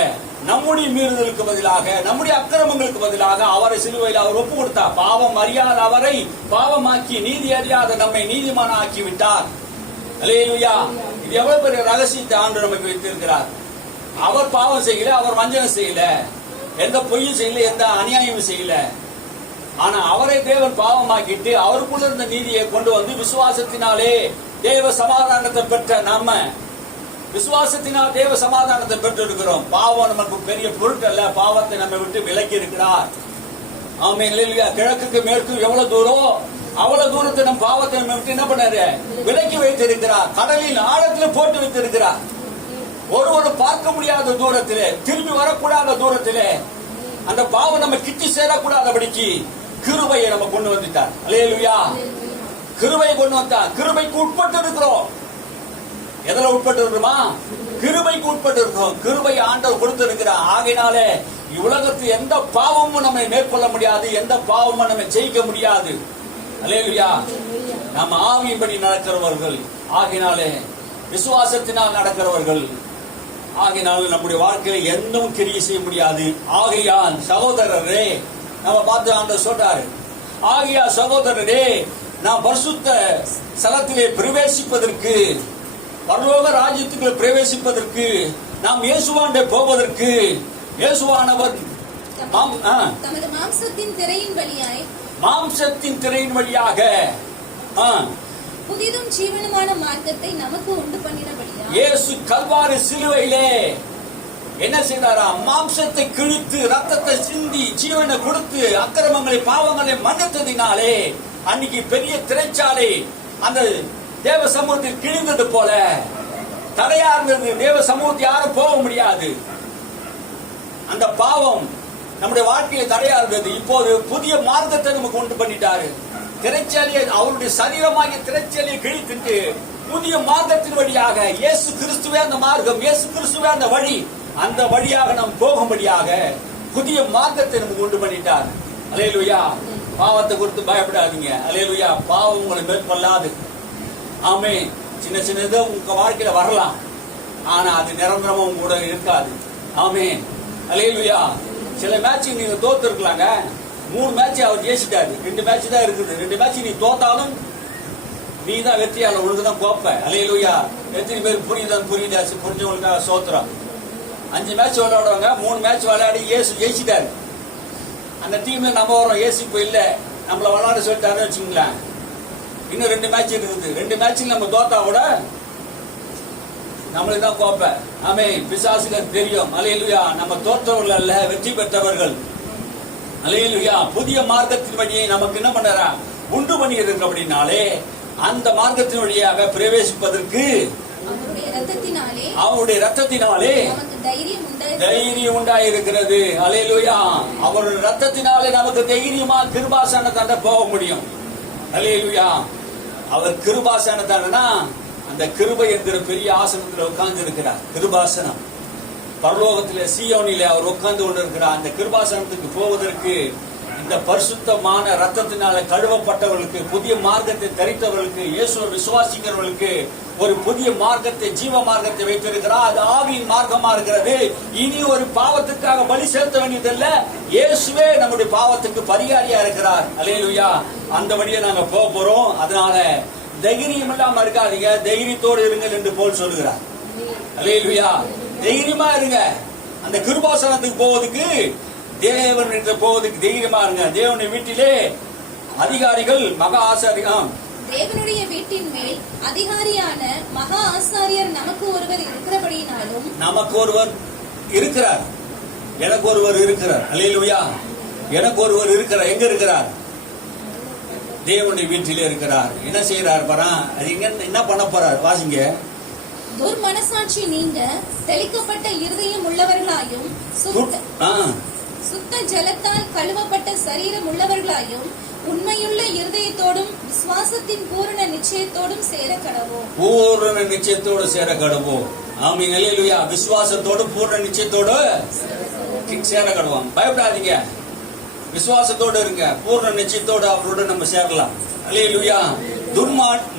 நம்முடைய மீறுதலுக்கு பதிலாக, நம்முடைய அக்கிரமங்களுக்கு பதிலாக அவரை சிலுவையில் அவர் ஒப்பு கொடுத்தார். பாவம் அறியாத அவரை பாவமாக்கி, நீதி அறியாத நம்மை நீதிமான ஆக்கி விட்டார். அல்லேலூயா. இது எவ்வளவு பெரிய ரகசியத்தை ஆண்டு நமக்கு வைத்திருக்கிறார். அவர் பாவம் செய்யல, அவர் வஞ்சனை செய்யல, எந்த பொய்யும் செய்யல, எந்த அநியாயமும் செய்யல. ஆனா அவரை தேவன் பாவமாக்கிட்டு அவருக்குள்ள இருந்த நீதியை கொண்டு வந்து விசுவாசத்தினாலே தேவ சமாதானத்தை பெற்ற நாம, விசுவாசத்தினால் தேவ சமாதானத்தை பெற்றிருக்கிறோம். பாவம் நமக்கு பெரிய பொருட்கள். பாவத்தை நம்ம விட்டு விலக்கி இருக்கிறார். ஆமென். அல்லேலூயா. கிழக்குக்கு மேற்கு எவ்வளவு தூரம், அவ்வளவு தூரத்தை நம் பாவத்தை நம்ம விட்டு என்ன பண்ணாரு? விலக்கி வைத்திருக்கிறார். கடலில் ஆழத்தில் போட்டு வைத்திருக்கிறார். ஒருவரு பார்க்க முடியாத தூரத்திலே, திரும்பி வரக்கூடாத தூரத்திலே, அந்த பாவம் நம்ம கிட்டி சேரக்கூடாதபடிக்கு கிருபையை நம்ம கொண்டு வந்துட்டார். அல்லேலூயா. கிருபையை கொண்டு வந்தார். கிருபைக்கு உட்பட்டு இருக்கிறோம். எதில் உட்பட்டு இருக்கிறோமா? கிருபைக்கு உட்பட்டு இருக்கிறோம். கிருபை ஆண்டவர் கொடுத்திருக்கிறார். ஆகையினாலே உலகத்தில் எந்த பாவமும் நம்மை மேற்கொள்ள முடியாது, எந்த பாவமும் நம்மை ஜெயிக்க முடியாது. அல்லேலூயா. நாம் ஆவியின்படி நடக்கிறவர்கள். ஆகையினாலே விசுவாசத்தினால் நடக்கிறவர்கள். ஆகையினால நம்முடைய வாழ்க்கையில எதுவும் கிரியை செய்ய முடியாது. ஆகையால் சகோதரரே, நம்ம பார்த்து ஆண்டவர் சொல்றாரு, ஆகையா சகோதரரே, நாம் பரிசுத்த ஸ்தலத்திலே பிரவேசிப்பதற்கு, பரலோக ராஜ்யத்துக்கு பிரவேசிப்பதற்கு, நாம் இயேசுவாண்டே போவதற்கு, இயேசுவானவர் தமது மாம்சத்தின் திரையின் வழியாக புதிதும் ஜீவனுமான மார்க்கத்தை நமக்கு உண்டு பண்ணினபடியா இயேசு கல்வாரி சிலுவையிலே என்ன செய்தாரா? மாம்சத்தை கிழித்து ரத்தத்தை சிந்தி ஜீவனை கொடுத்து அக்கிரமங்களை பாவங்களை மன்னித்ததினாலே அன்னைக்கு பெரிய திரைச்சாலை அந்த தேவ சமூகத்தில் கிழிந்தது போல தடையா இருந்தது. தேவ சமூகத்தை யாரும் போக முடியாது. அந்த பாவம் நம்முடைய வாழ்க்கையில தடையா இருந்தது. இப்போது புதிய மார்க்கத்தை நமக்கு உண்டு பண்ணிட்டாரு. திரைச்சாலையை, அவருடைய சரீரமாகிய திரைச்சாலையை கிழித்துட்டு புதிய மார்க்கத்தின் வழியாக, இயேசு கிறிஸ்துவே அந்த மார்க்கம், இயேசு கிறிஸ்துவே அந்த வழி, அந்த வழியாக நாம் போகும்படியாக புதிய மார்க்கத்தை நமக்கு உண்டு பண்ணிட்டார். அல்லேலூயா. பாவத்தை குறித்து பயப்படாதீங்க. அல்லேலூயா. பாவம் உங்களை மேற்கொள்ளாது. ஆமென். சின்ன சின்னது உங்க வாழ்க்கையில வரலாம், ஆனா அது நிரந்தரமா உங்க கூட இருக்காது. ஆமென். அல்லேலூயா. சில மேட்ச் நீங்க தோத்து இருக்கலாங்க. 3 மேட்ச் அவர் ஜெயிச்சிட்டாரு, 2 மேட்ச் தான் இருக்குது. 2 மேட்ச் நீ தோத்தாலும் நீ தான் வெற்றியாளர், உனக்கு தான் கோப்ப. அல்லேலூயா. எத்தனை பேர் புரிஞ்சவங்களுக்காக சோத்திரம். 5 மேட்ச் விளையாடுவாங்க, 3 மேட்ச் விளையாடி இயேசு ஜெயிச்சிட்டாரு. அந்த டீம்ல நம்ம வரோம், இயேசு இப்ப இல்ல, நம்மள விளையாட சொல்லிட்டாருன்னு வச்சுங்களேன். இன்னும் 2 மேட்ச் இருக்குது. 2 மேட்ச்ல நம்ம தோத்தா கூட நம்மளுக்கு தான் கோப்ப. ஆமென். பிசாசுக்கு தெரியும். அல்லேலூயா. நம்ம தோற்றவர்கள் அல்ல, வெற்றி பெற்றவர்கள். அல்லேலூயா. புதிய மார்க்கத்தின் வழியை நமக்கு என்ன பண்ணறா உண்டு பண்ணியிருக்கு. அப்படின்னாலே அந்த மார்க்கத்தின் வழியாக பிரவேசிப்பதற்கு அவருடைய ரத்தத்தினாலே தைரியம் உண்டாயிருக்கிறது. அல்லேலூயா. அவருடைய ரத்தத்தினாலே நமக்கு தைரியமா கிருபாசனத்தாண்ட போக முடியும். அல்லேலூயா. அவர் கிருபாசனத்தாண்டனா அந்த கிருபை என்கிற பெரிய ஆசனத்தில் உட்கார்ந்து இருக்கிறார். கிருபாசனம் பரலோகத்திலே சீயோனிலே அவர் உட்கார்ந்து கொண்டிருக்கிறார். அந்த கிருபாசனத்துக்கு போவதற்கு இந்த பரிசுத்தமான ரத்தத்தினால கழுவப்பட்டவர்களுக்கு, புதிய மார்க்கத்தை தரித்தவர்களுக்கு, இயேசுவை விசுவாசிக்கிறவர்களுக்கு ஒரு புதிய மார்க்கத்தை, ஜீவ மார்க்கத்தை வைத்திருக்கிறார். அது ஆவியின் மார்க்கமா இருக்கிறது. இனி ஒரு பாவத்துக்காக பலி செலுத்த வேண்டியதில்ல. இயேசுவே நம்முடைய பாவத்துக்கு பரிகாரியா இருக்கிறார். அல்லேலூயா. அந்த வழியை நாங்க போக போறோம். அதனால தைரியம் இல்லாம இருக்காதீங்க, தைரியத்தோடு இருங்கள் என்று போல் சொல்லுகிறார். அல்லேலூயா. தைரியமா இருங்க. அந்த கிருபாசனத்துக்கு போவதுக்கு, தேவன் போவதுக்கு தைரியமா இருங்க. தேவனுடைய வீட்டிலே அதிகாரிகள் மகா ஆசாரியம், தேவனுடைய வீட்டின் மேல் அதிகாரியான மகா ஆசாரியர் நமக்கு ஒருவர் இருக்கிறபடியினாலும், நமக்கு ஒருவர் இருக்கிறார், எனக்கு ஒருவர் இருக்கிறார். அல்லேலூயா. எனக்கு ஒருவர் இருக்கிறார். எங்க இருக்கிறார்? தேவனுடைய வீட்டிலே இருக்கிறார். என்ன செய்யறார் பாரா? அது என்ன பண்ண போறார்? வாசிங்க. துர்மனசாட்சி நீங்க தெளிக்கப்பட்ட இருதயம் உள்ளவர்களாயும், சுத்த ஜலத்தால் கழுவப்பட்ட சரீரம் உள்ளவர்களாயும், உண்மையுள்ள இருதயத்தோடும் விசுவாசத்தின் பூரண நிச்சயத்தோடும் சேர கடவோம். பூரண நிச்சயத்தோடு சேர கடவோம். ஆமென். அல்லேலூயா. விசுவாசத்தோடு பூரண நிச்சயத்தோடு சேர கடவோம். பயப்படாதீங்க, விசுவாசத்தோடு இருங்க. பூர்ண நிச்சயத்தோடு அவரோட நம்ம சேரலாம். அல்லேலூயா.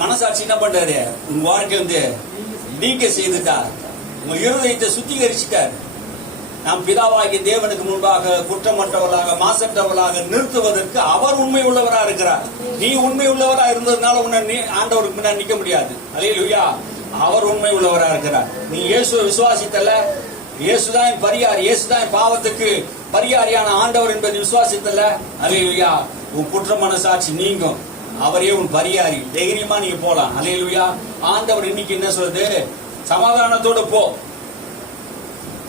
மனசாட்சி என்ன பண்றாரு? உங்க வாழ்க்கை நீக்க செய்துட்டார். உங்க இருதயத்தை சுத்திகரிச்சுட்டார். நாம் பிதாவாகிய தேவனுக்கு முன்பாக குற்றமற்றவர்களாக, மாசற்றவர்களாக நிறுத்துவதற்கு அவர் உண்மை உள்ளவரா இருக்கிறார். நீ உண்மை உள்ளவரா இருந்ததுனால உன்னை ஆண்டவருக்கு முன்னாடி நிக்க முடியாது. அல்லேலூயா. அவர் உண்மை உள்ளவரா இருக்கிறார். நீ இயேசுவை விசுவாசித்தல, இயேசுதான் பரிகாரி, இயேசுதான் பாவத்துக்கு பரிகாரியான ஆண்டவர் என்பதை விசுவாசித்தல, அல்லேலூயா, உன் குற்ற மனசாட்சி நீங்கும். அவரே உன் பரிகாரி. தைரியமா நீங்க போலாம். அல்லேலூயா. ஆண்டவர் இன்னைக்கு என்ன சொல்றது? சமாதானத்தோட போ,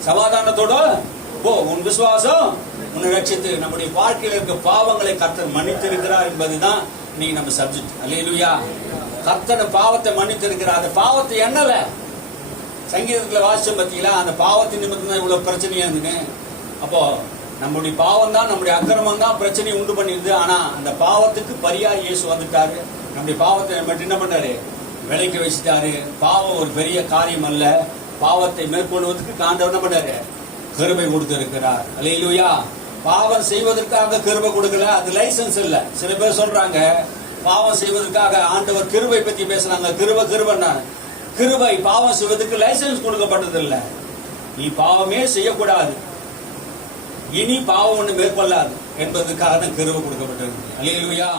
சமாதானத்தோட போ. உன் விசுவாசம் உன்னை ரட்சித்து நம்முடைய வாழ்க்கையில் இருக்க பாவங்களை கர்த்தர் மன்னித்திருக்கிறார் என்பதுதான் நீங்க நம்ம சப்ஜெக்ட். அல்லேலூயா. கர்த்தர் பாவத்தை மன்னித்திருக்கிறார். அந்த பாவத்தை எண்ணல. சங்கீதத்துல வாசிச்ச பத்தீங்களா? அந்த பாவத்தின் நிமித்தம் தான் இவ்வளவு பிரச்சனையா இருந்துன்னு. அப்போ நம்முடைய பாவம் தான், நம்முடைய அக்கிரமம் தான் பிரச்சனையை உண்டு பண்ணிருது. ஆனா அந்த பாவத்துக்கு பரிகாரி இயேசு வந்துட்டாரு. நம்முடைய பாவத்தை மட்டும் என்ன பண்ணாரு? விலைக்கு வச்சுட்டாரு. பாவம் ஒரு பெரிய காரியம் அல்ல. பாவத்தை மேற்கொள்வதற்கு ஆண்டவர் என்ன பண்ணாரு? கிருபை கொடுத்திருக்கிறார். அல்லேலூயா. பாவம் செய்வதற்காக கிருபை கொடுக்கல, அது லைசன்ஸ் இல்ல. சில பேர் சொல்றாங்க பாவம் செய்வதற்காக ஆண்டவர் கிருபை பத்தி பேசுறாங்க. கிருபை கிருபை பாவம் செய்வதற்கு லைசன்ஸ் கொடுக்கப்பட்டது இல்ல. நீ பாவமே செய்யக்கூடாது, இனி பாவம் ஒண்ணு மேற்கொள்ளாது என்பதற்காக தான் கிருபை கொடுக்கப்பட்டது. அல்லேலூயா.